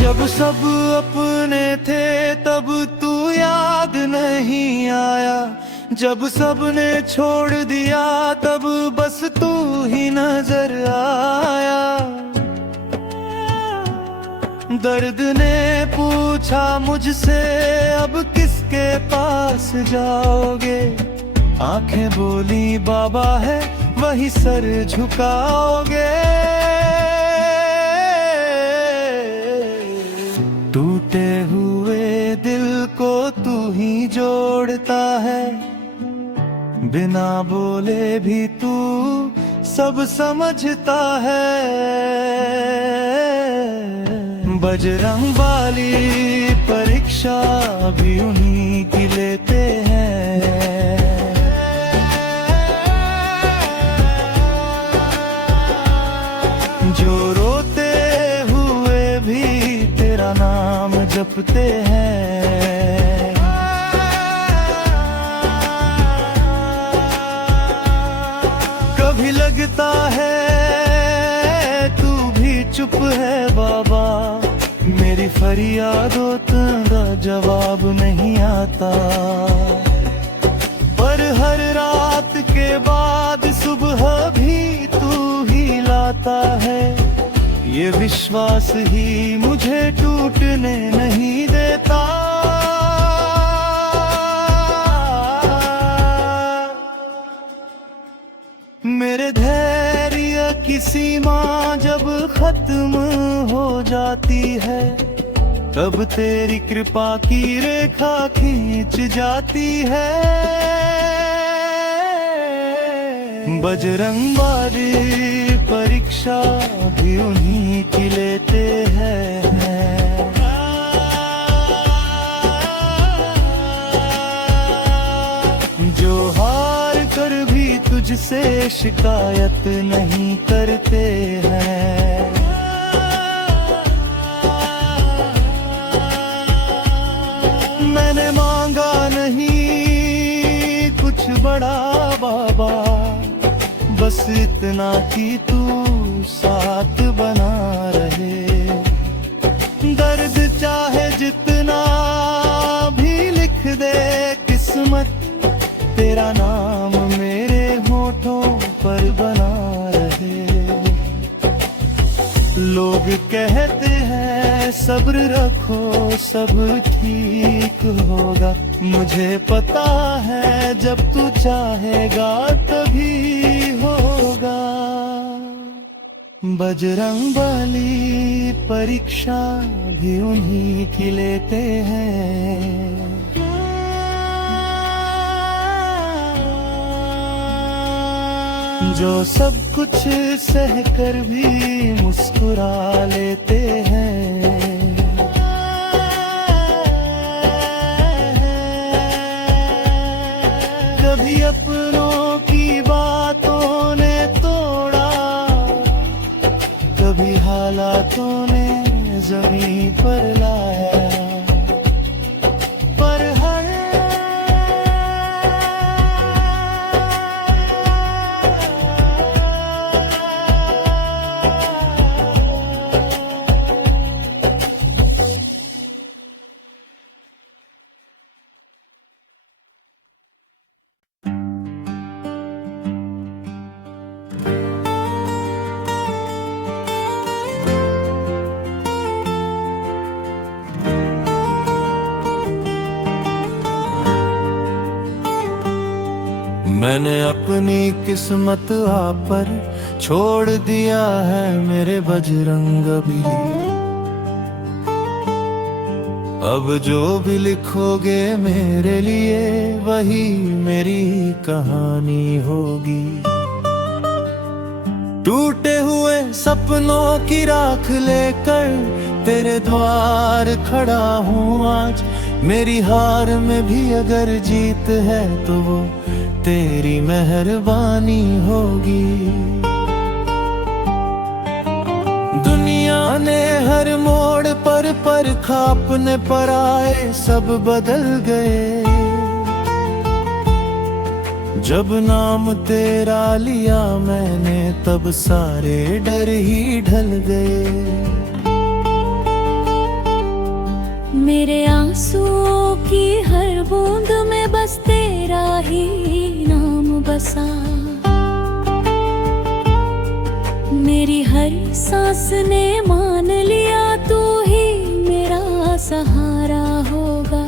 जब सब अपने थे तब तू याद नहीं आया, जब सबने छोड़ दिया तब बस तू ही नजर आया। दर्द ने पूछा मुझसे अब किसके पास जाओगे, आंखें बोली बाबा है वही सर झुकाओगे। टूटे हुए दिल को तू ही जोड़ता है, बिना बोले भी तू सब समझता है। बजरंग वाली परीक्षा भी उन्हीं की लेते हैं। जो रोते हुए भी तेरा नाम जपते हैं। कभी लगता है तू भी चुप है बाबा, मेरी फरियादों का जवाब नहीं आता। पर हर रात के बाद सुबह भी तू ही लाता है, ये विश्वास ही मुझे टूटने नहीं देता। मेरे धैर्य की सीमा जब खत्म हो जाती है, तब तेरी कृपा की रेखा खींच जाती है। बजरंग वाली परीक्षा भी उन्हीं की लेते हैं। जो हार कर भी तुझसे शिकायत नहीं करते हैं। मैंने मांगा नहीं कुछ बड़ा बाबा, बस इतना कि तू साथ बना रहे। दर्द चाहे जितना भी लिख दे किस्मत, तेरा नाम मेरे होठों पर बना रहे। लोग कहते हैं सब्र रखो सब ठीक होगा, मुझे पता है जब तू चाहेगा तभी होगा। बजरंग वाली परीक्षा भी उन्हीं की लेते हैं। जो सब कुछ सह कर भी मुस्कुरा लेते हैं। कभी अपनों की बातों ने तोड़ा, कभी हालातों ने जमीन यहीं पर लाया, पर हर मैंने अपनी किस्मत आप पर छोड़ दिया है मेरे बजरंगबली। अब जो भी लिखोगे मेरे लिए वही मेरी कहानी होगी। टूटे हुए सपनों की राख लेकर तेरे द्वार खड़ा हूँ आज। मेरी हार में भी अगर जीत है तो वो तेरी मेहरबानी होगी। दुनिया ने हर मोड़ पर खापने पर आए सब बदल गए। जब नाम तेरा लिया मैंने तब सारे डर ही ढल गए। मेरे आंसुओं की हर बूंद में बस तेरा ही नाम बसा। मेरी हर सांस ने मान लिया तू ही मेरा सहारा होगा।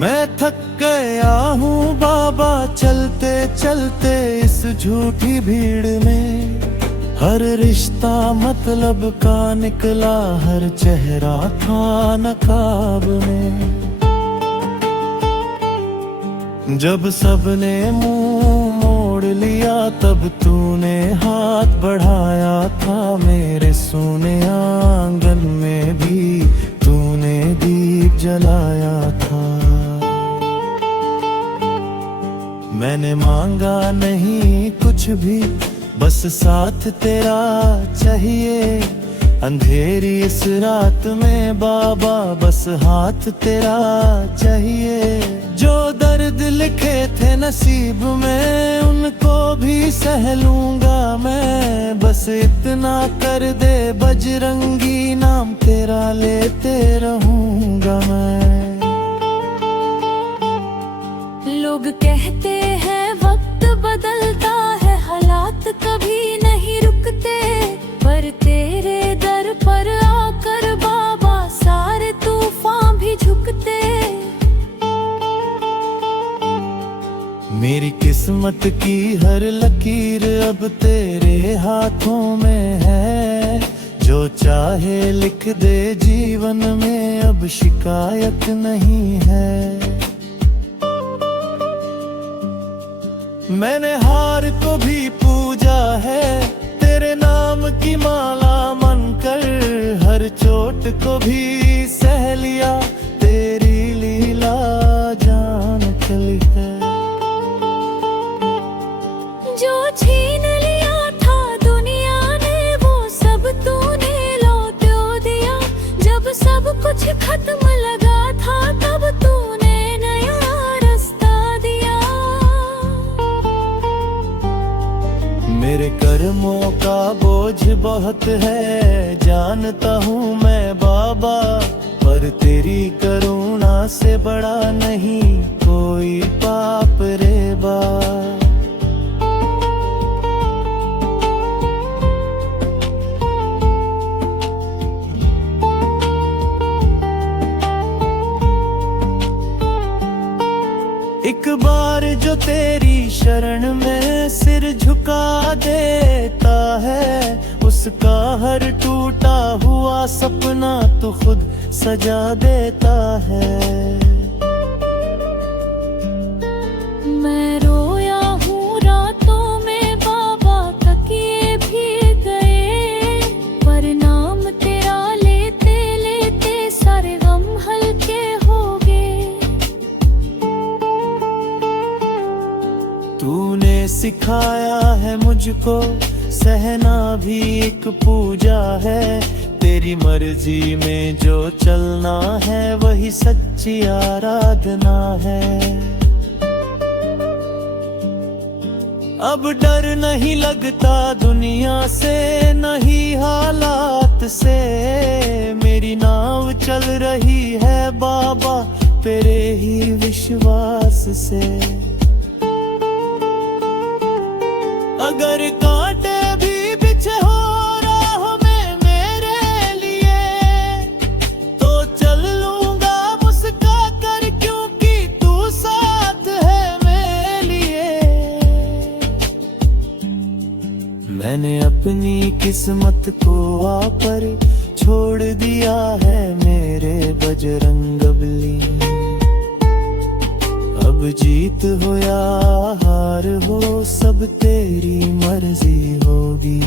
मैं थक गया हूँ बाबा चलते चलते इस झूठी भीड़ में। हर रिश्ता मतलब का निकला, हर चेहरा था नकाब में। जब सबने मुंह मोड़ लिया तब तूने हाथ बढ़ाया था। मेरे सोने आंगन में भी तूने दीप जलाया था। मैंने मांगा नहीं कुछ भी, बस साथ तेरा चाहिए। अंधेरी इस रात में बाबा बस हाथ तेरा चाहिए। जो दर्द लिखे थे नसीब में उनको भी सह लूंगा मैं। बस इतना कर दे बजरंगी, नाम तेरा लेते रहूंगा मैं। लोग कहते हैं वक्त बदलता है, हालात कभी नहीं रुकते। पर तेरे दर पर आकर बाबा सारे तूफान भी झुकते। मेरी किस्मत की हर लकीर अब तेरे हाथों में है। जो चाहे लिख दे जीवन में, अब शिकायत नहीं है। मैंने हार को भी पूजा है, तेरे नाम की माला मनकर। हर चोट को भी सह लिया, तेरी लीला जान चली है। जो छीन लिया था दुनिया ने वो सब तूने लौटा दिया। जब सब कुछ खत्म लगा था तब तूने नया रास्ता दिया। मेरे कर्मों का बोझ बहुत है जानता हूँ मैं बाबा। पर तेरी करुणा से बड़ा नहीं कोई पाप रे बा। एक बार जो तेरी शरण में सिर झुका देता है, उसका हर टूटा हुआ सपना तू खुद सजा देता है। मैं रोया हूँ रातों में बाबा, तकिए भीग गए। पर नाम तेरा लेते लेते सारे गम हल्के हो गए। तूने सिखाया है मुझको सहना भी एक पूजा है। तेरी मर्जी में जो चलना है वही सच्ची आराधना है। अब डर नहीं लगता दुनिया से, नहीं हालात से। मेरी नाव चल रही है बाबा तेरे ही विश्वास से। अगर कांटे भी बिछे हो राह में मेरे लिए, तो चल लूंगा मुस्का कर, क्योंकि तू साथ है मेरे लिए। मैंने अपनी किस्मत को आ पर छोड़ दिया है मेरे बजरंगबली। अब जीत हो या हार हो सब तेरी मर्जी होगी।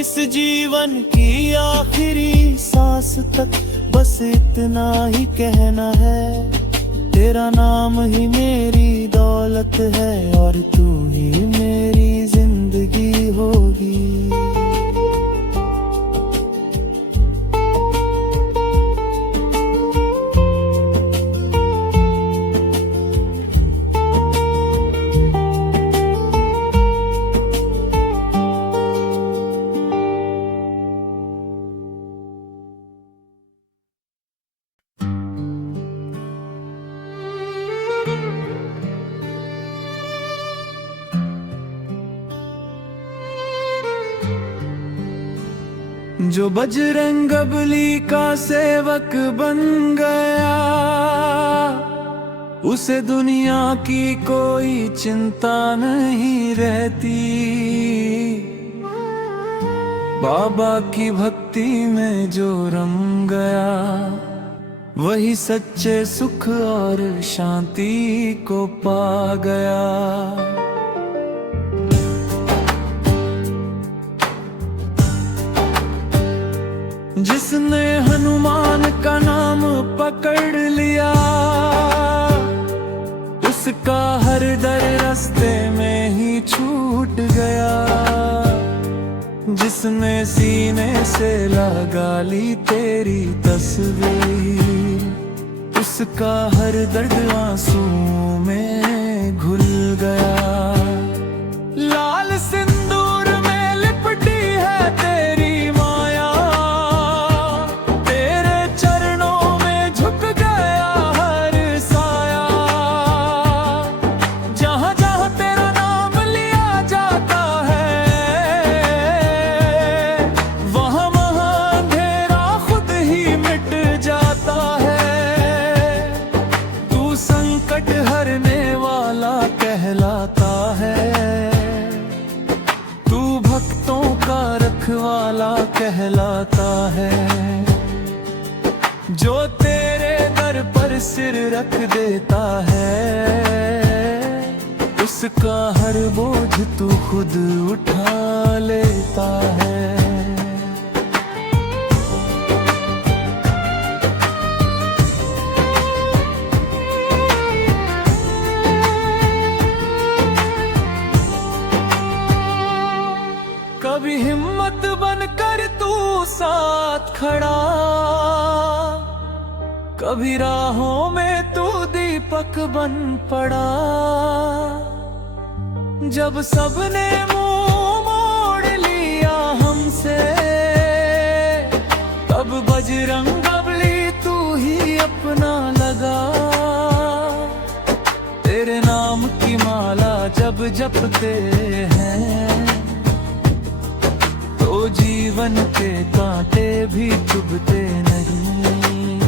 इस जीवन की आखिरी सांस तक बस इतना ही कहना है, तेरा नाम ही मेरी दौलत है और तू ही मेरी जिंदगी होगी। जो बजरंगबली का सेवक बन गया, उसे दुनिया की कोई चिंता नहीं रहती। बाबा की भक्ति में जो रम गया, वही सच्चे सुख और शांति को पा गया। जिसने हनुमान का नाम पकड़ लिया, उसका हर डर रास्ते में ही छूट गया। जिसने सीने से लगा ली तेरी तस्वीर, उसका हर दर्द आंसुओं में घुल गया। लाल सिंदूर में लिपटी है तेरी माया, तेरे चरणों में झुक गया हर साया। जहाँ जहाँ तेरा नाम लिया जाता है, वहाँ वहाँ अंधेरा खुद ही मिट जाता है। तू संकट हरने वाला कहलाता है, तू भक्तों का रखवाला कहलाता है। जो तेरे दर पर सिर रख देता है, उसका हर बोझ तू खुद उठा लेता है। कभी हिम्मत बनकर तू साथ खड़ा, कभी राहों में तू दीपक बन पड़ा। जब सबने मुंह मोड़ लिया हमसे, तब बजरंगबली तू ही अपना लगा। तेरे नाम की माला जब जपते हैं, तो जीवन के कांटे भी चुभते नहीं।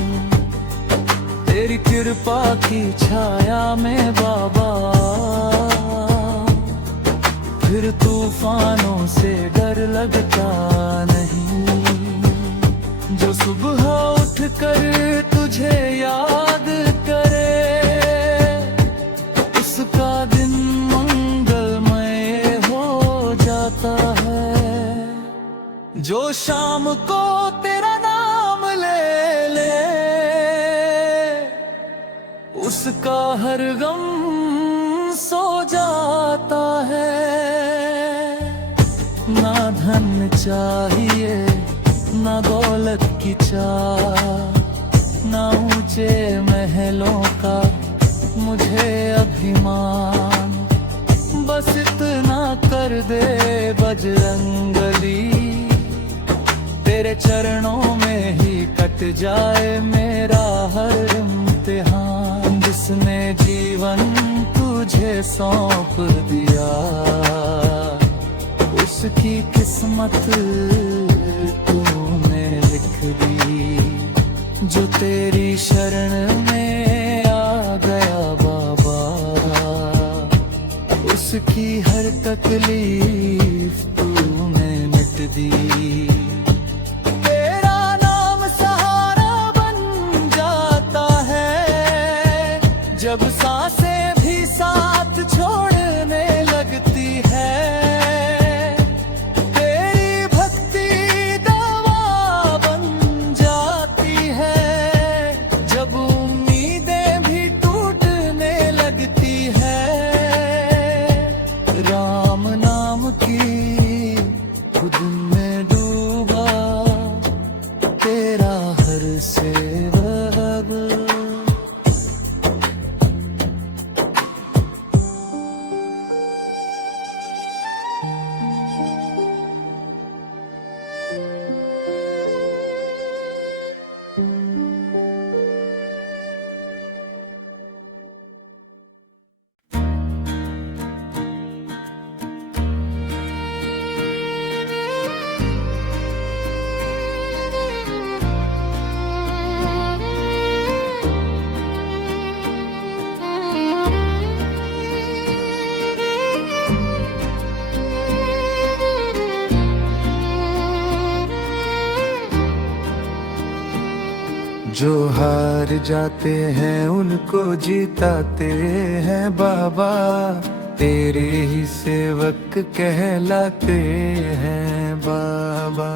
तेरी कृपा की छाया में बाबा, फिर तूफानों से डर लगता नहीं। जो सुबह उठकर तुझे याद करे, उसका दिन मंगलमय हो जाता है। जो शाम को तेरा नाम ले ले, उसका हर गम सो जाता है। ना धन चाहिए, ना दौलत की चाह, ना ऊंचे महलों का मुझे अभिमान। बस इतना कर दे बजरंगली, तेरे चरणों में ही कट जाए मेरा हर इम्तिहान। जिसने जीवन तुझे सौंप दिया, उसकी किस्मत तूने लिख दी। जो तेरी शरण में आ गया बाबा, उसकी हर तकलीफ तूने मिट दी। तेरा नाम सहारा बन जाता है, जब सांसें भी साथ छोड़ने लगती है। तेरी भक्ति दवा बन जाती है, जब उम्मीदें भी टूटने लगती है। राम नाम की खुद में डूबा तेरा हर सेवक। जो हार जाते हैं उनको जिताते हैं बाबा, तेरे ही सेवक कहलाते हैं बाबा।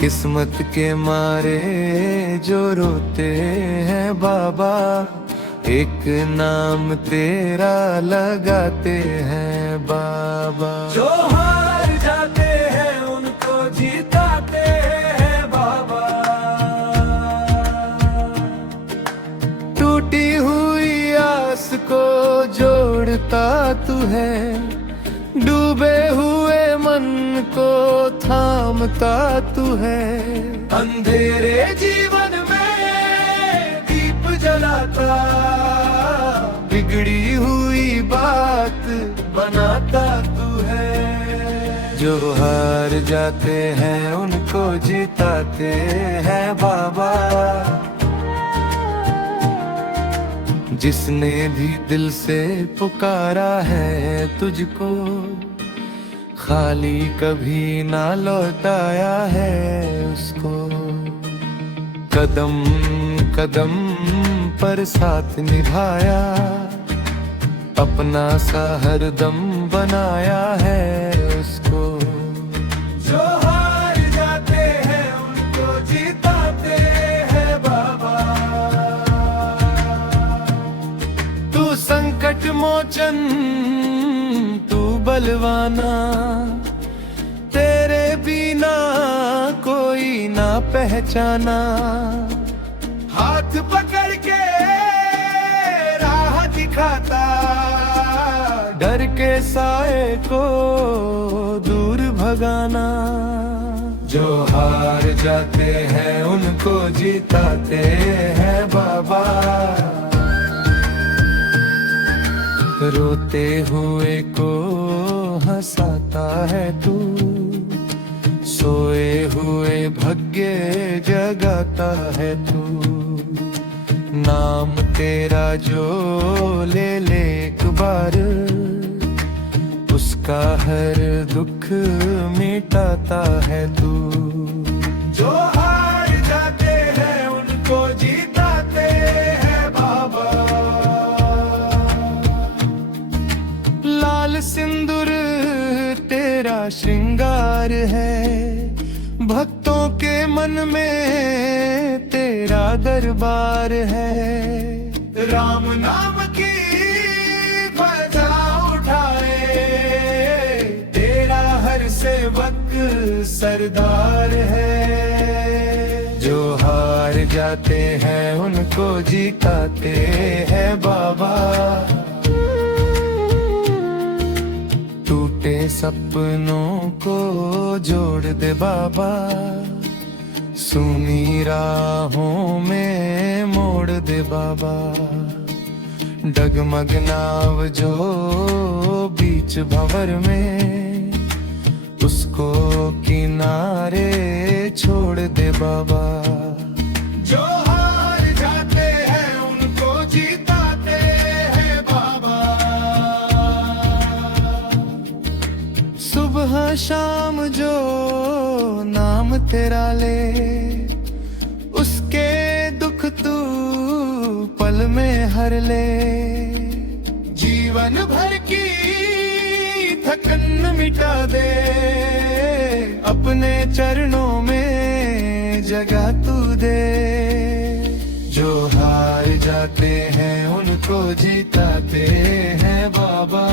किस्मत के मारे जो रोते हैं बाबा, एक नाम तेरा लगाते हैं बाबा। जो हार जाते हैं उनको जिताते हैं बाबा। टूटी हुई आस को जोड़ता तू है, डूबे हुए मन को थामता तू है। अंधेरे जीवन में दीप जलाता, बिगड़ी हुई बात बनाता तू है। जो हार जाते हैं उनको जिताते हैं बाबा। जिसने भी दिल से पुकारा है तुझको, खाली कभी ना लौटाया है उसको। कदम कदम पर साथ निभाया, अपना सा हरदम बनाया है उसको। जो हार जाते हैं उनको जिताते हैं बाबा। तू संकट मोचन तू बलवाना, तेरे बिना कोई ना पहचाना। हाथ पकड़ के राह दिखाता, डर के साए को दूर भगाना। जो हार जाते हैं उनको जिताते हैं बाबा। रोते हुए को हंसाता है तू, सोए हुए भाग्य जगाता है तू। नाम तेरा जो ले ले एक बार, उसका हर दुख मिटाता है तू। जो हार जाते हैं उनको जिताते हैं बाबा। लाल सिंदूर तेरा श्रृंगार है, भक्तों के मन में तेरा दरबार है। राम नाम की ध्वजा उठाए, तेरा हर से सेवक सरदार है। जो हार जाते हैं उनको जिताते हैं बाबा। टूटे सपनों को जोड़ दे बाबा। सुनी राहों में मोड़ दे बाबा। डगमग नाव जो बीच भंवर में, उसको किनारे छोड़ दे बाबा। जो हार जाते हैं उनको जिताते हैं बाबा। सुबह शाम जो नाम तेरा ले, उसके दुख तू पल में हर ले। जीवन भर की थकन मिटा दे, अपने चरणों में जगह तू दे। जो हार जाते हैं उनको जिताते हैं बाबा।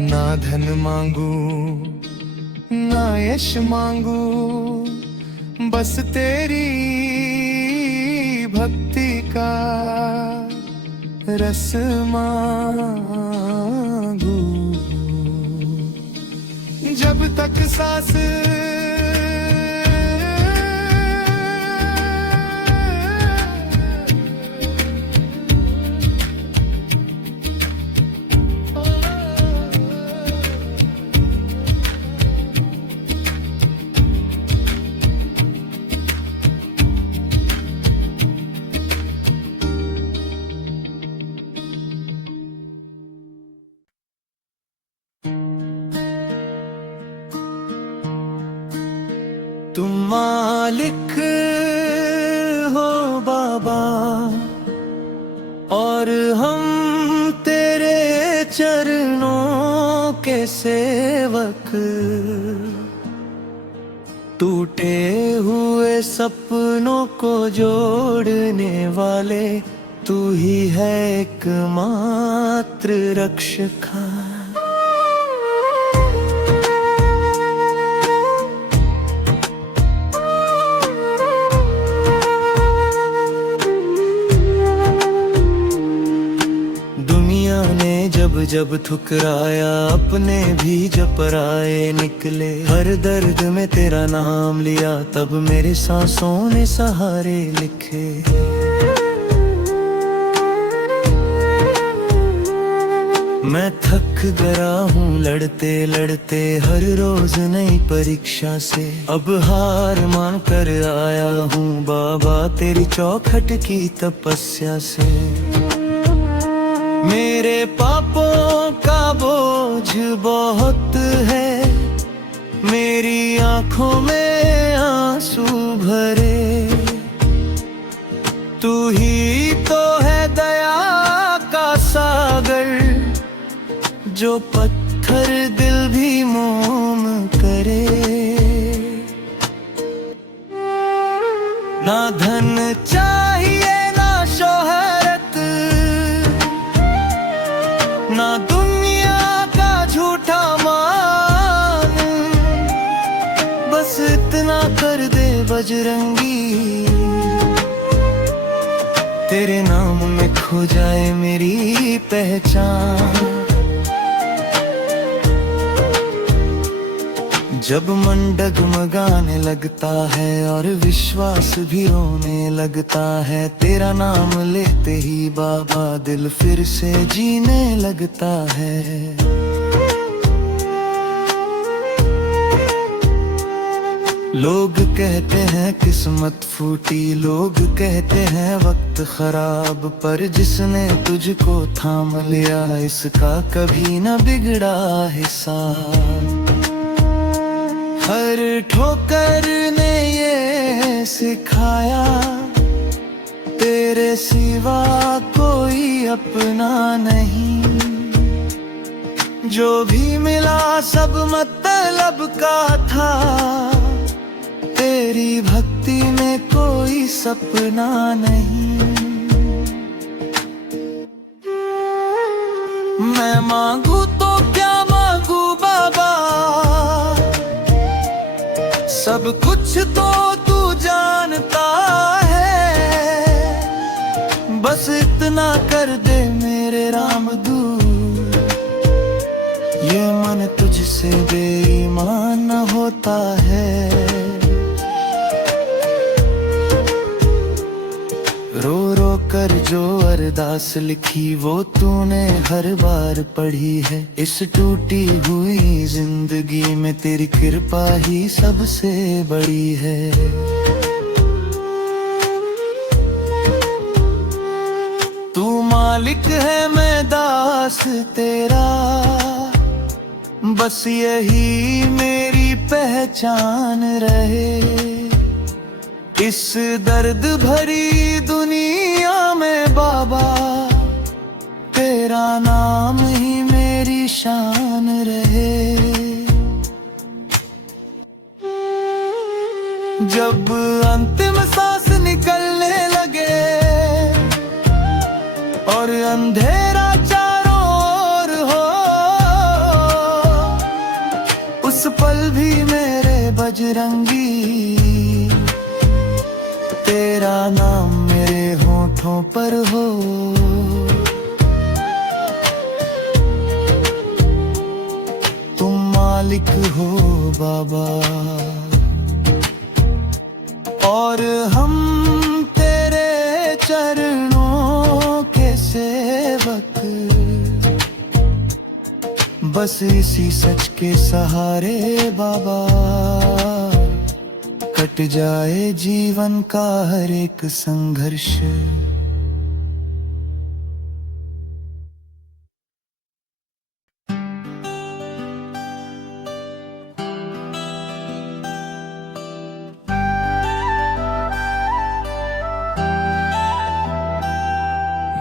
ना धन मांगू ना यश मांगू, बस तेरी भक्ति का रस मांगू। जब तक सांस तुम मालिक हो बाबा, और हम तेरे चरणों के सेवक। टूटे हुए सपनों को जोड़ने वाले तू ही है एकमात्र रक्षका। जब ठुकराया अपने भी जपराए निकले। हर दर्द में तेरा नाम लिया, तब मेरे सांसों ने सहारे लिखे। मैं थक गया हूँ लड़ते लड़ते हर रोज नई परीक्षा से। अब हार मान कर आया हूँ बाबा तेरी चौखट की तपस्या से। मेरे पापों का बोझ बहुत है, मेरी आंखों में आंसू भरे। तू ही तो है दया का सागर, जो पत्थर दिल भी मोम करे। ना धन चाहिए ना शोहरत, ना दुनिया का झूठा मान। बस इतना कर दे बजरंगी, तेरे नाम में खो जाए मेरी पहचान। जब मन डगमगाने लगता है और विश्वास भी रोने लगता है, तेरा नाम लेते ही बाबा दिल फिर से जीने लगता है। लोग कहते हैं किस्मत फूटी, लोग कहते हैं वक्त खराब, पर जिसने तुझको थाम लिया इसका कभी न बिगड़ा हिसाब। हर ठोकर ने ये सिखाया, तेरे सिवा कोई अपना नहीं। जो भी मिला सब मतलब का था, तेरी भक्ति में कोई सपना नहीं। मैं मांगू तो क्या मांगू सब कुछ तो तू जानता है, बस इतना कर दे मेरे राम दूर, ये मन तुझसे बेईमान न होता है। रो रो कर जो अरदास लिखी वो तूने हर बार पढ़ी है, इस टूटी हुई जिंदगी में तेरी कृपा ही सबसे बड़ी है। तू मालिक है मैं दास तेरा, बस यही मेरी पहचान रहे। इस दर्द भरी दुनिया में बाबा तेरा नाम ही मेरी शान रहे। जब अंतिम सांस निकलने लगे और अंधेरा चारों ओर हो, उस पल भी मेरे बजरंगी तेरा नाम मेरे होठों पर हो। तुम मालिक हो बाबा और हम तेरे चरणों के सेवक, बस इसी सच के सहारे बाबा कट जाए जीवन का हर एक संघर्ष।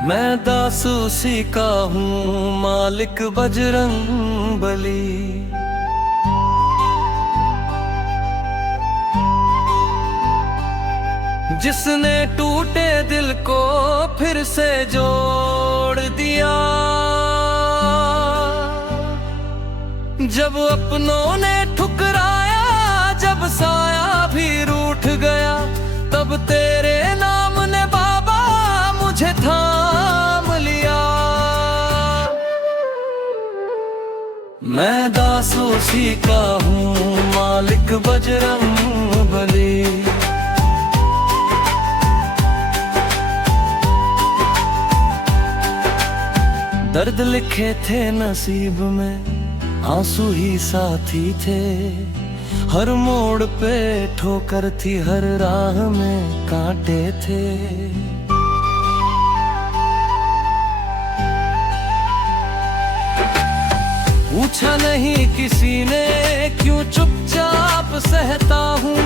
मैं दास उसी का हूँ मालिक बजरंग बली, जिसने टूटे दिल को फिर से जोड़ दिया। जब अपनों ने ठुकराया, जब साया भी रूठ गया, तब तेरे नाम ने बाबा मुझे थाम लिया। मैं दास उसी का हूँ मालिक बजरंग बली, दर्द लिखे थे नसीब में आंसू ही साथी थे, हर मोड़ पे ठोकर थी, हर राह में कांटे थे। पूछा नहीं किसी ने क्यों चुपचाप सहता हूँ,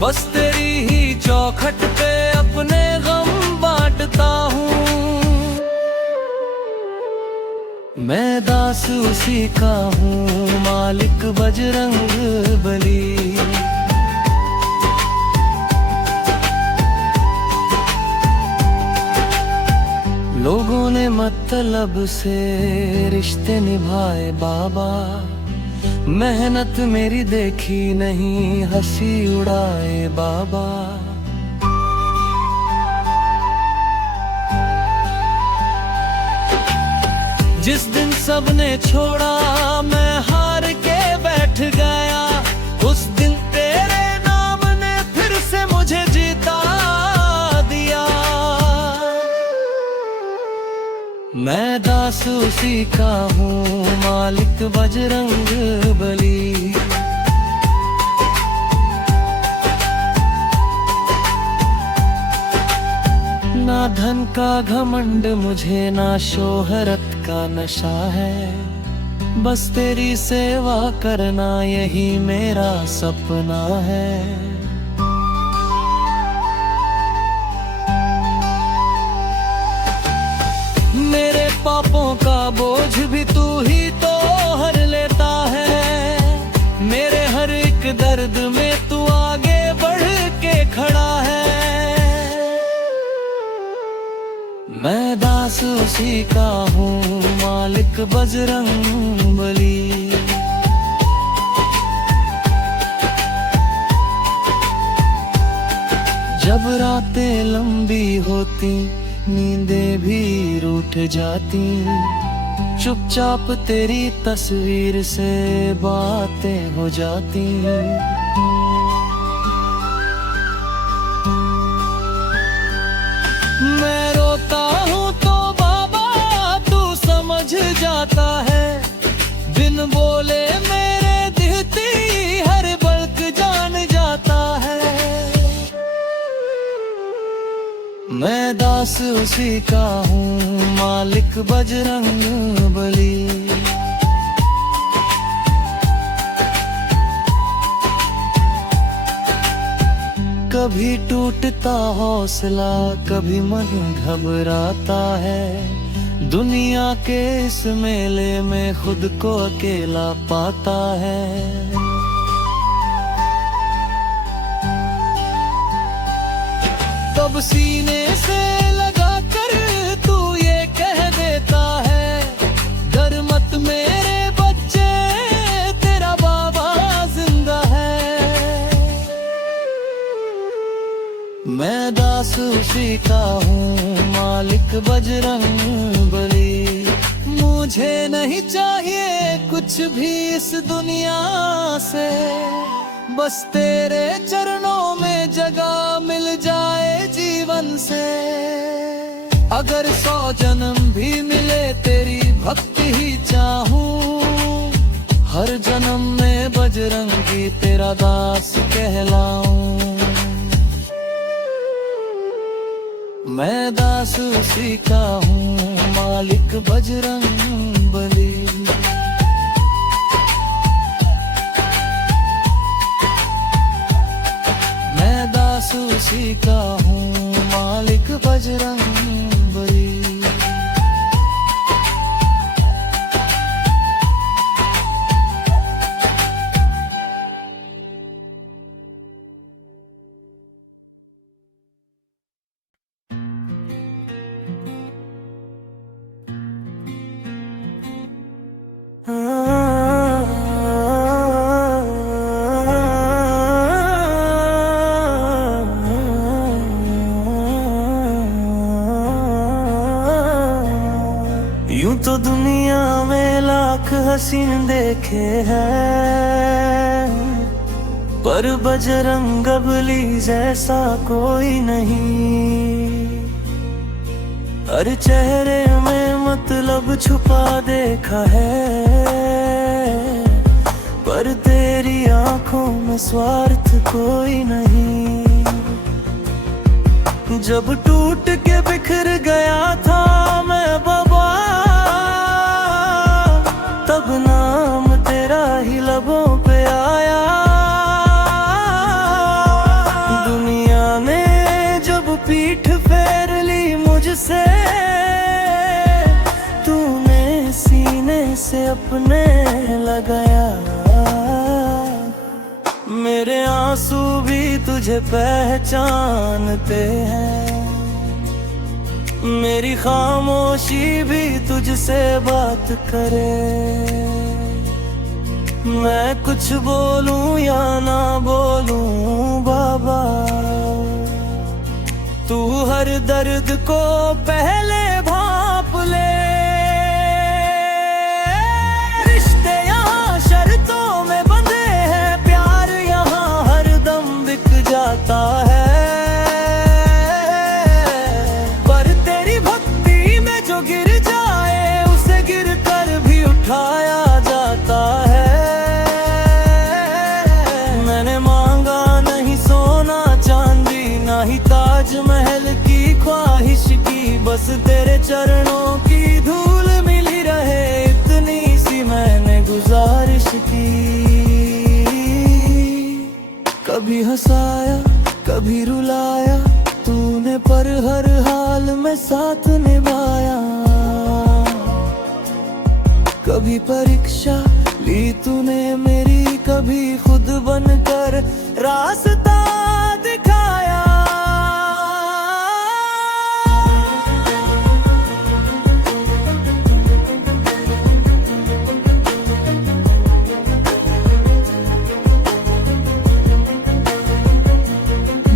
बस तेरी ही चौखट पे अपने गम बांटता हूँ। मैं दास उसी का हूँ मालिक बजरंग बली। लोगों ने मतलब से रिश्ते निभाए बाबा, मेहनत मेरी देखी नहीं हंसी उड़ाए बाबा। जिस दिन सबने छोड़ा मैं हार के बैठ गया, उस दिन तेरे नाम ने फिर से मुझे जीता दिया। मैं दास उसी का हूँ मालिक बजरंग बली। ना धन का घमंड मुझे, ना शोहरत का नशा है, बस तेरी सेवा करना यही मेरा सपना है। मेरे पापों का बोझ भी तू ही तो हर लेता है, मेरे हर एक दर्द में तू आगे बढ़ के खड़ा है। मैं दास उसी का हूँ मालिक बजरंग बली। जब रातें लंबी होती, नींदें भी रूठ जाती, चुपचाप तेरी तस्वीर से बातें हो जाती। मैं रोता हूँ तो बाबा तू समझ जाता है, बिन बोले मेरे दिहती हर बल्क जान जाता है। मैं दास उसी का हूँ, मालिक बजरंग बली। कभी टूटता हौसला, कभी मन घबराता है, दुनिया के इस मेले में खुद को अकेला पाता है। तब सीने से लगा कर तू ये कह देता है, डर मत मेरे बच्चे तेरा बाबा जिंदा है। मैं दास उसी का हूँ, मालिक बजरंग बली। मुझे नहीं चाहिए कुछ भी इस दुनिया से, बस तेरे चरणों में जगह मिल जाए जीवन से। अगर 100 जन्म भी मिले तेरी भक्ति ही चाहूं, हर जन्म में बजरंगी तेरा दास कहलाऊं। मैं दास उसी का हूँ, मालिक बजरंग बली। उसी का हूँ, मालिक बजरंग बली। यूं तो दुनिया में लाख हसीन देखे हैं, पर बजरंग बली जैसा कोई नहीं। हर चेहरे में मतलब छुपा देखा है, पर तेरी आंखों में स्वार्थ कोई नहीं। जब टूट के बिखर गया था मैं बाबा, तब नाम तेरा ही लबों पे आया। दुनिया ने जब पीठ फेर ली मुझसे, तूने सीने से अपने लगाया। मेरे आंसू भी तुझे पहचानते हैं, मेरी खामोशी भी तुझसे बात करे। मैं कुछ बोलूं या ना बोलूं बाबा, तू हर दर्द को पहले भांप ले। रिश्ते यहाँ शर्तों में बंधे हैं, प्यार यहाँ हरदम बिक जाता है। गिर जाए उसे गिर कर भी उठाया जाता है। मैंने मांगा नहीं सोना चांदी, ना ही ताजमहल की ख्वाहिश की, बस तेरे चरणों की धूल मिली रहे, इतनी सी मैंने गुजारिश की। कभी हंसाया कभी रुलाया तूने, पर हर हाल में साथ निभाया। कभी परीक्षा ली तूने मेरी, कभी खुद बनकर रास्ता दिखाया।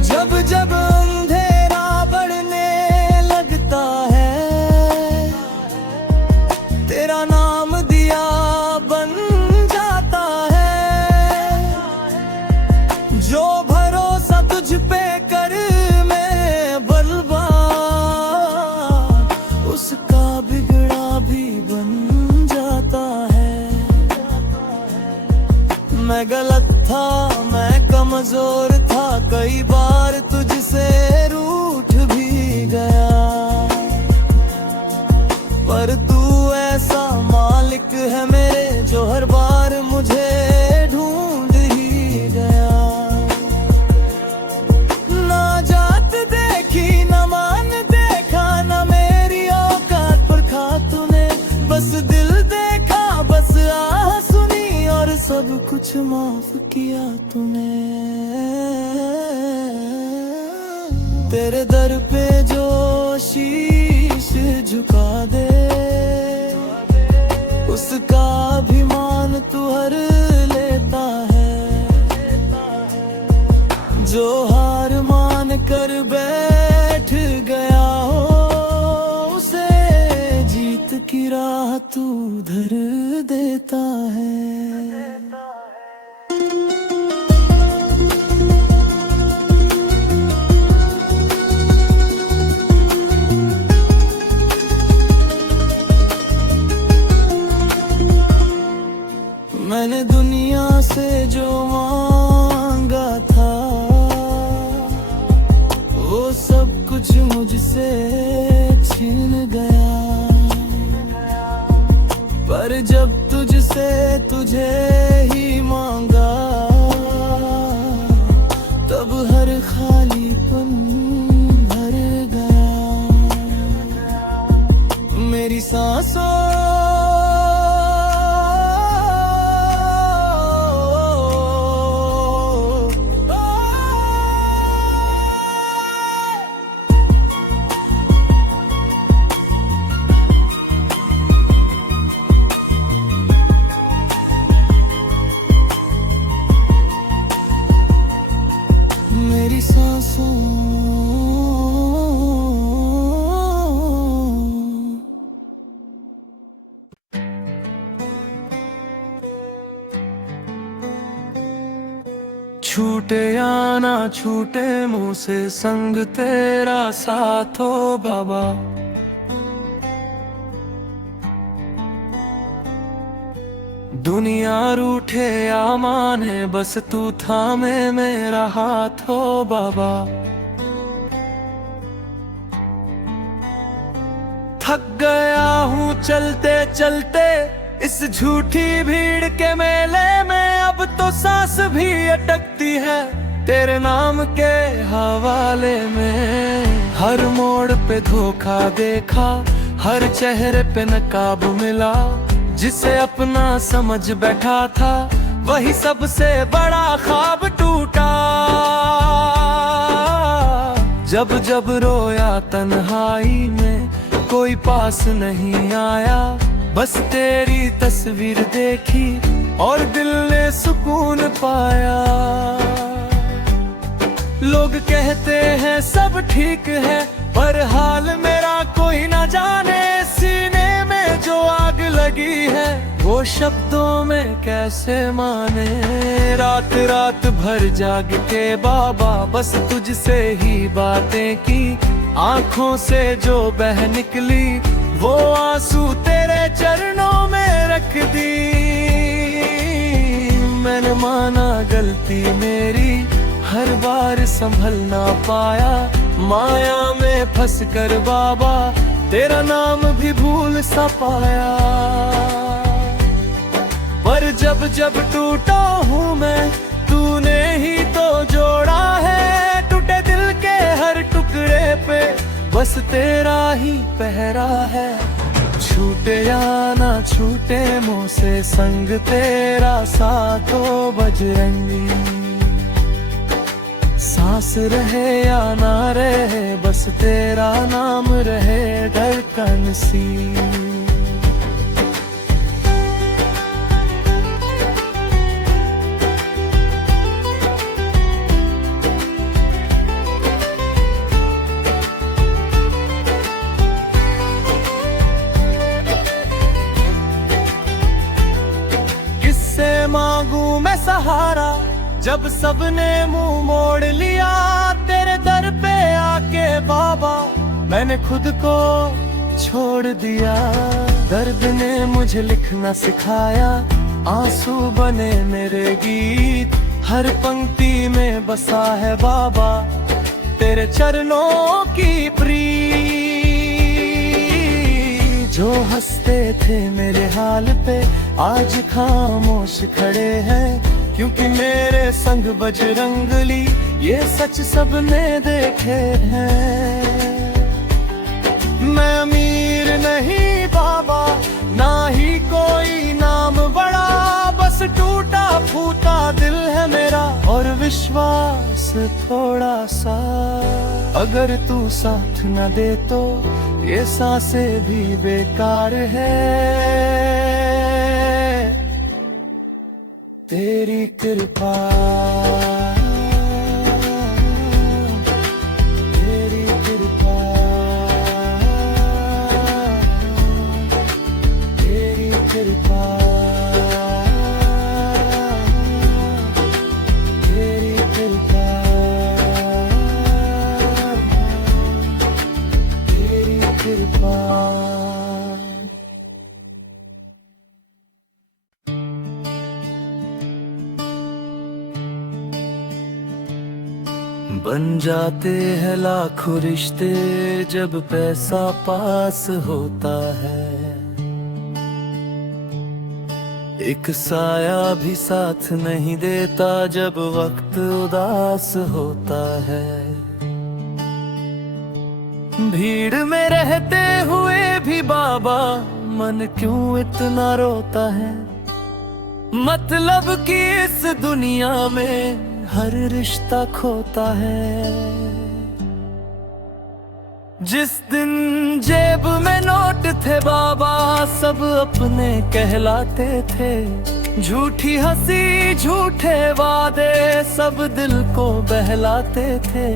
जब जब जो भरोसा तुझ पे कर मैं बर्बाद, उसका बिगड़ा भी बन जाता है। मैं गलत था, मैं कमजोर था, कई बार तुझसे रूठ भी गया, पर तू ऐसा मालिक है मेरे जो हर बार मुझे ढूंढ ही गया। ना जात देखी, ना मान देखा, ना मेरी औकात पर खा तूने, बस दिल देखा, बस आह सुनी और सब कुछ माफ किया तूने। तेरे दर पे जो शीश झुका दे, उसका अभिमान तू हर लेता है। जो हार मान कर बैठ गया हो, उसे जीत की राह तू धर देता है। मैंने दुनिया से जो मांगा था, वो सब कुछ मुझसे छीन गया, पर जब तुझसे तुझे ही मांगा, तब हर खालीपन भर गया। मेरी सांसों मेरी सांसों छूटे या ना छूटे मुंह से संग तेरा साथ हो बाबा। दुनिया रूठे या माने, बस तू थामे मेरा हाथ हो बाबा। थक गया हूँ चलते चलते इस झूठी भीड़ के मेले में, अब तो सांस भी अटकती है तेरे नाम के हवाले में। हर मोड़ पे धोखा देखा, हर चेहरे पे नकाब मिला, जिसे अपना समझ बैठा था वही सबसे बड़ा ख्वाब टूटा। जब जब रोया तन्हाई में, कोई पास नहीं आया, बस तेरी तस्वीर देखी और दिल ने सुकून पाया। लोग कहते हैं सब ठीक है, पर हाल मेरा कोई ना जाने। सीने में जो आग लगी है वो शब्दों में कैसे माने। रात रात भर जाग के बाबा बस तुझसे ही बातें की, आंखों से जो बह निकली वो आंसू तेरे चरणों में रख दी। मैंने माना गलती मेरी, हर बार संभल ना पाया, माया में फंस कर बाबा तेरा नाम भी भूल सा पाया। पर जब जब टूटा हूँ मैं, तूने ही तो जोड़ा है। टूटे दिल के हर टुकड़े पे बस तेरा ही पहरा है। छूटे या ना छूटे मुँह से संग तेरा साथ हो बजरंगी। सांस रहे या ना रहे बस तेरा नाम रहे धड़कन सी। किससे मांगू मैं सहारा जब सबने मुंह मोड़ लिया तेरे दर पे आके बाबा, मैंने खुद को छोड़ दिया। दर्द ने मुझे लिखना सिखाया, आंसू बने मेरे गीत। हर पंक्ति में बसा है बाबा तेरे चरणों की प्रीत। जो हंसते थे मेरे हाल पे आज खामोश खड़े हैं, क्योंकि मेरे संग बजरंगली ये सच सबने देखे हैं। मैं अमीर नहीं बाबा, ना ही कोई नाम बड़ा, बस टूटा फूटा दिल है मेरा और विश्वास थोड़ा सा। अगर तू साथ न दे तो ये सांसें भी बेकार है। तेरी कृपा, तेरी कृपा, तेरी कृपा, तेरी कृपा, तेरी कृपा। बन जाते हैं लाखों रिश्ते जब पैसा पास होता है। एक साया भी साथ नहीं देता जब वक्त उदास होता है। भीड़ में रहते हुए भी बाबा मन क्यों इतना रोता है। मतलब कि इस दुनिया में हर रिश्ता खोता है। जिस दिन जेब में नोट थे बाबा सब अपने कहलाते थे। झूठी हंसी झूठे वादे सब दिल को बहलाते थे।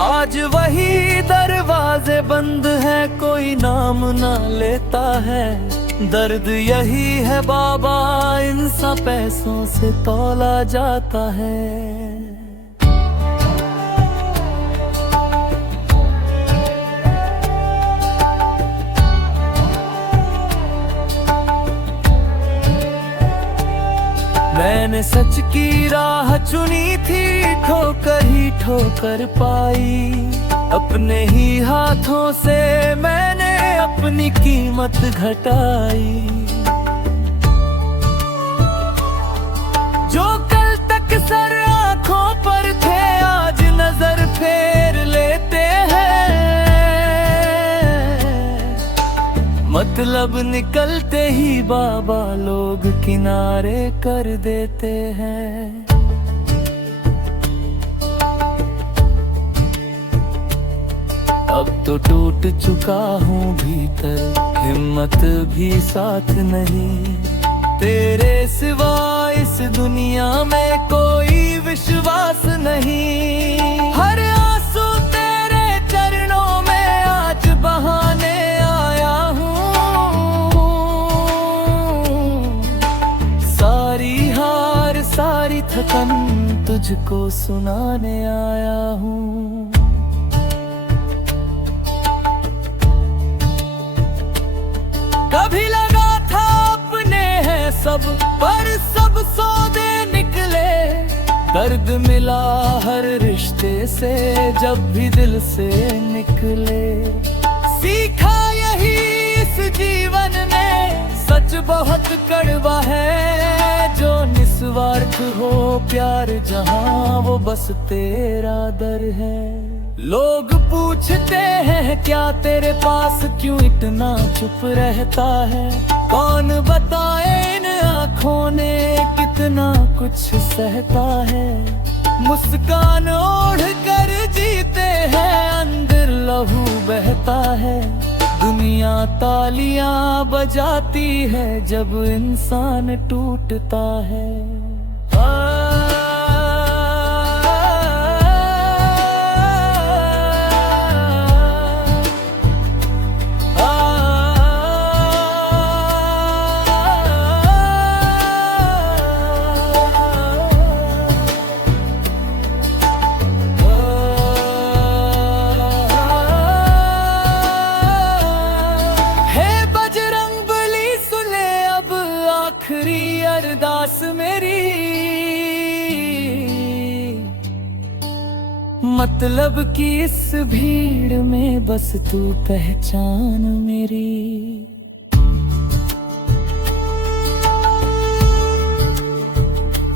आज वही दरवाजे बंद है कोई नाम ना लेता है। दर्द यही है बाबा इन सब पैसों से तौला जाता है। मैंने सच की राह चुनी थी ठोकर ही ठोकर पाई। अपने ही हाथों से मैंने अपनी कीमत घटाई। जो कल तक सर आंखों पर थे आज नजर फेर लेते हैं। मतलब निकलते ही बाबा लोग किनारे कर देते हैं। अब तो टूट चुका हूँ भीतर हिम्मत भी साथ नहीं। तेरे सिवा इस दुनिया में कोई विश्वास नहीं। हर आंसू तेरे चरणों में आज बहाने आया हूँ। सारी हार सारी थकन तुझको सुनाने आया हूँ। कभी लगा था अपने हैं सब पर सब सौदे निकले। दर्द मिला हर रिश्ते से जब भी दिल से निकले। सीखा यही इस जीवन ने सच बहुत कड़वा है। जो निस्वार्थ हो प्यार जहाँ वो बस तेरा दर है। लोग पूछते हैं क्या तेरे पास क्यों इतना चुप रहता है। कौन बताए इन आँखों ने कितना कुछ सहता है। मुस्कान ओढ़ कर जीते हैं अंदर लहू बहता है। दुनिया तालियां बजाती है जब इंसान टूटता है। मतलब कि इस भीड़ में बस तू पहचान मेरी।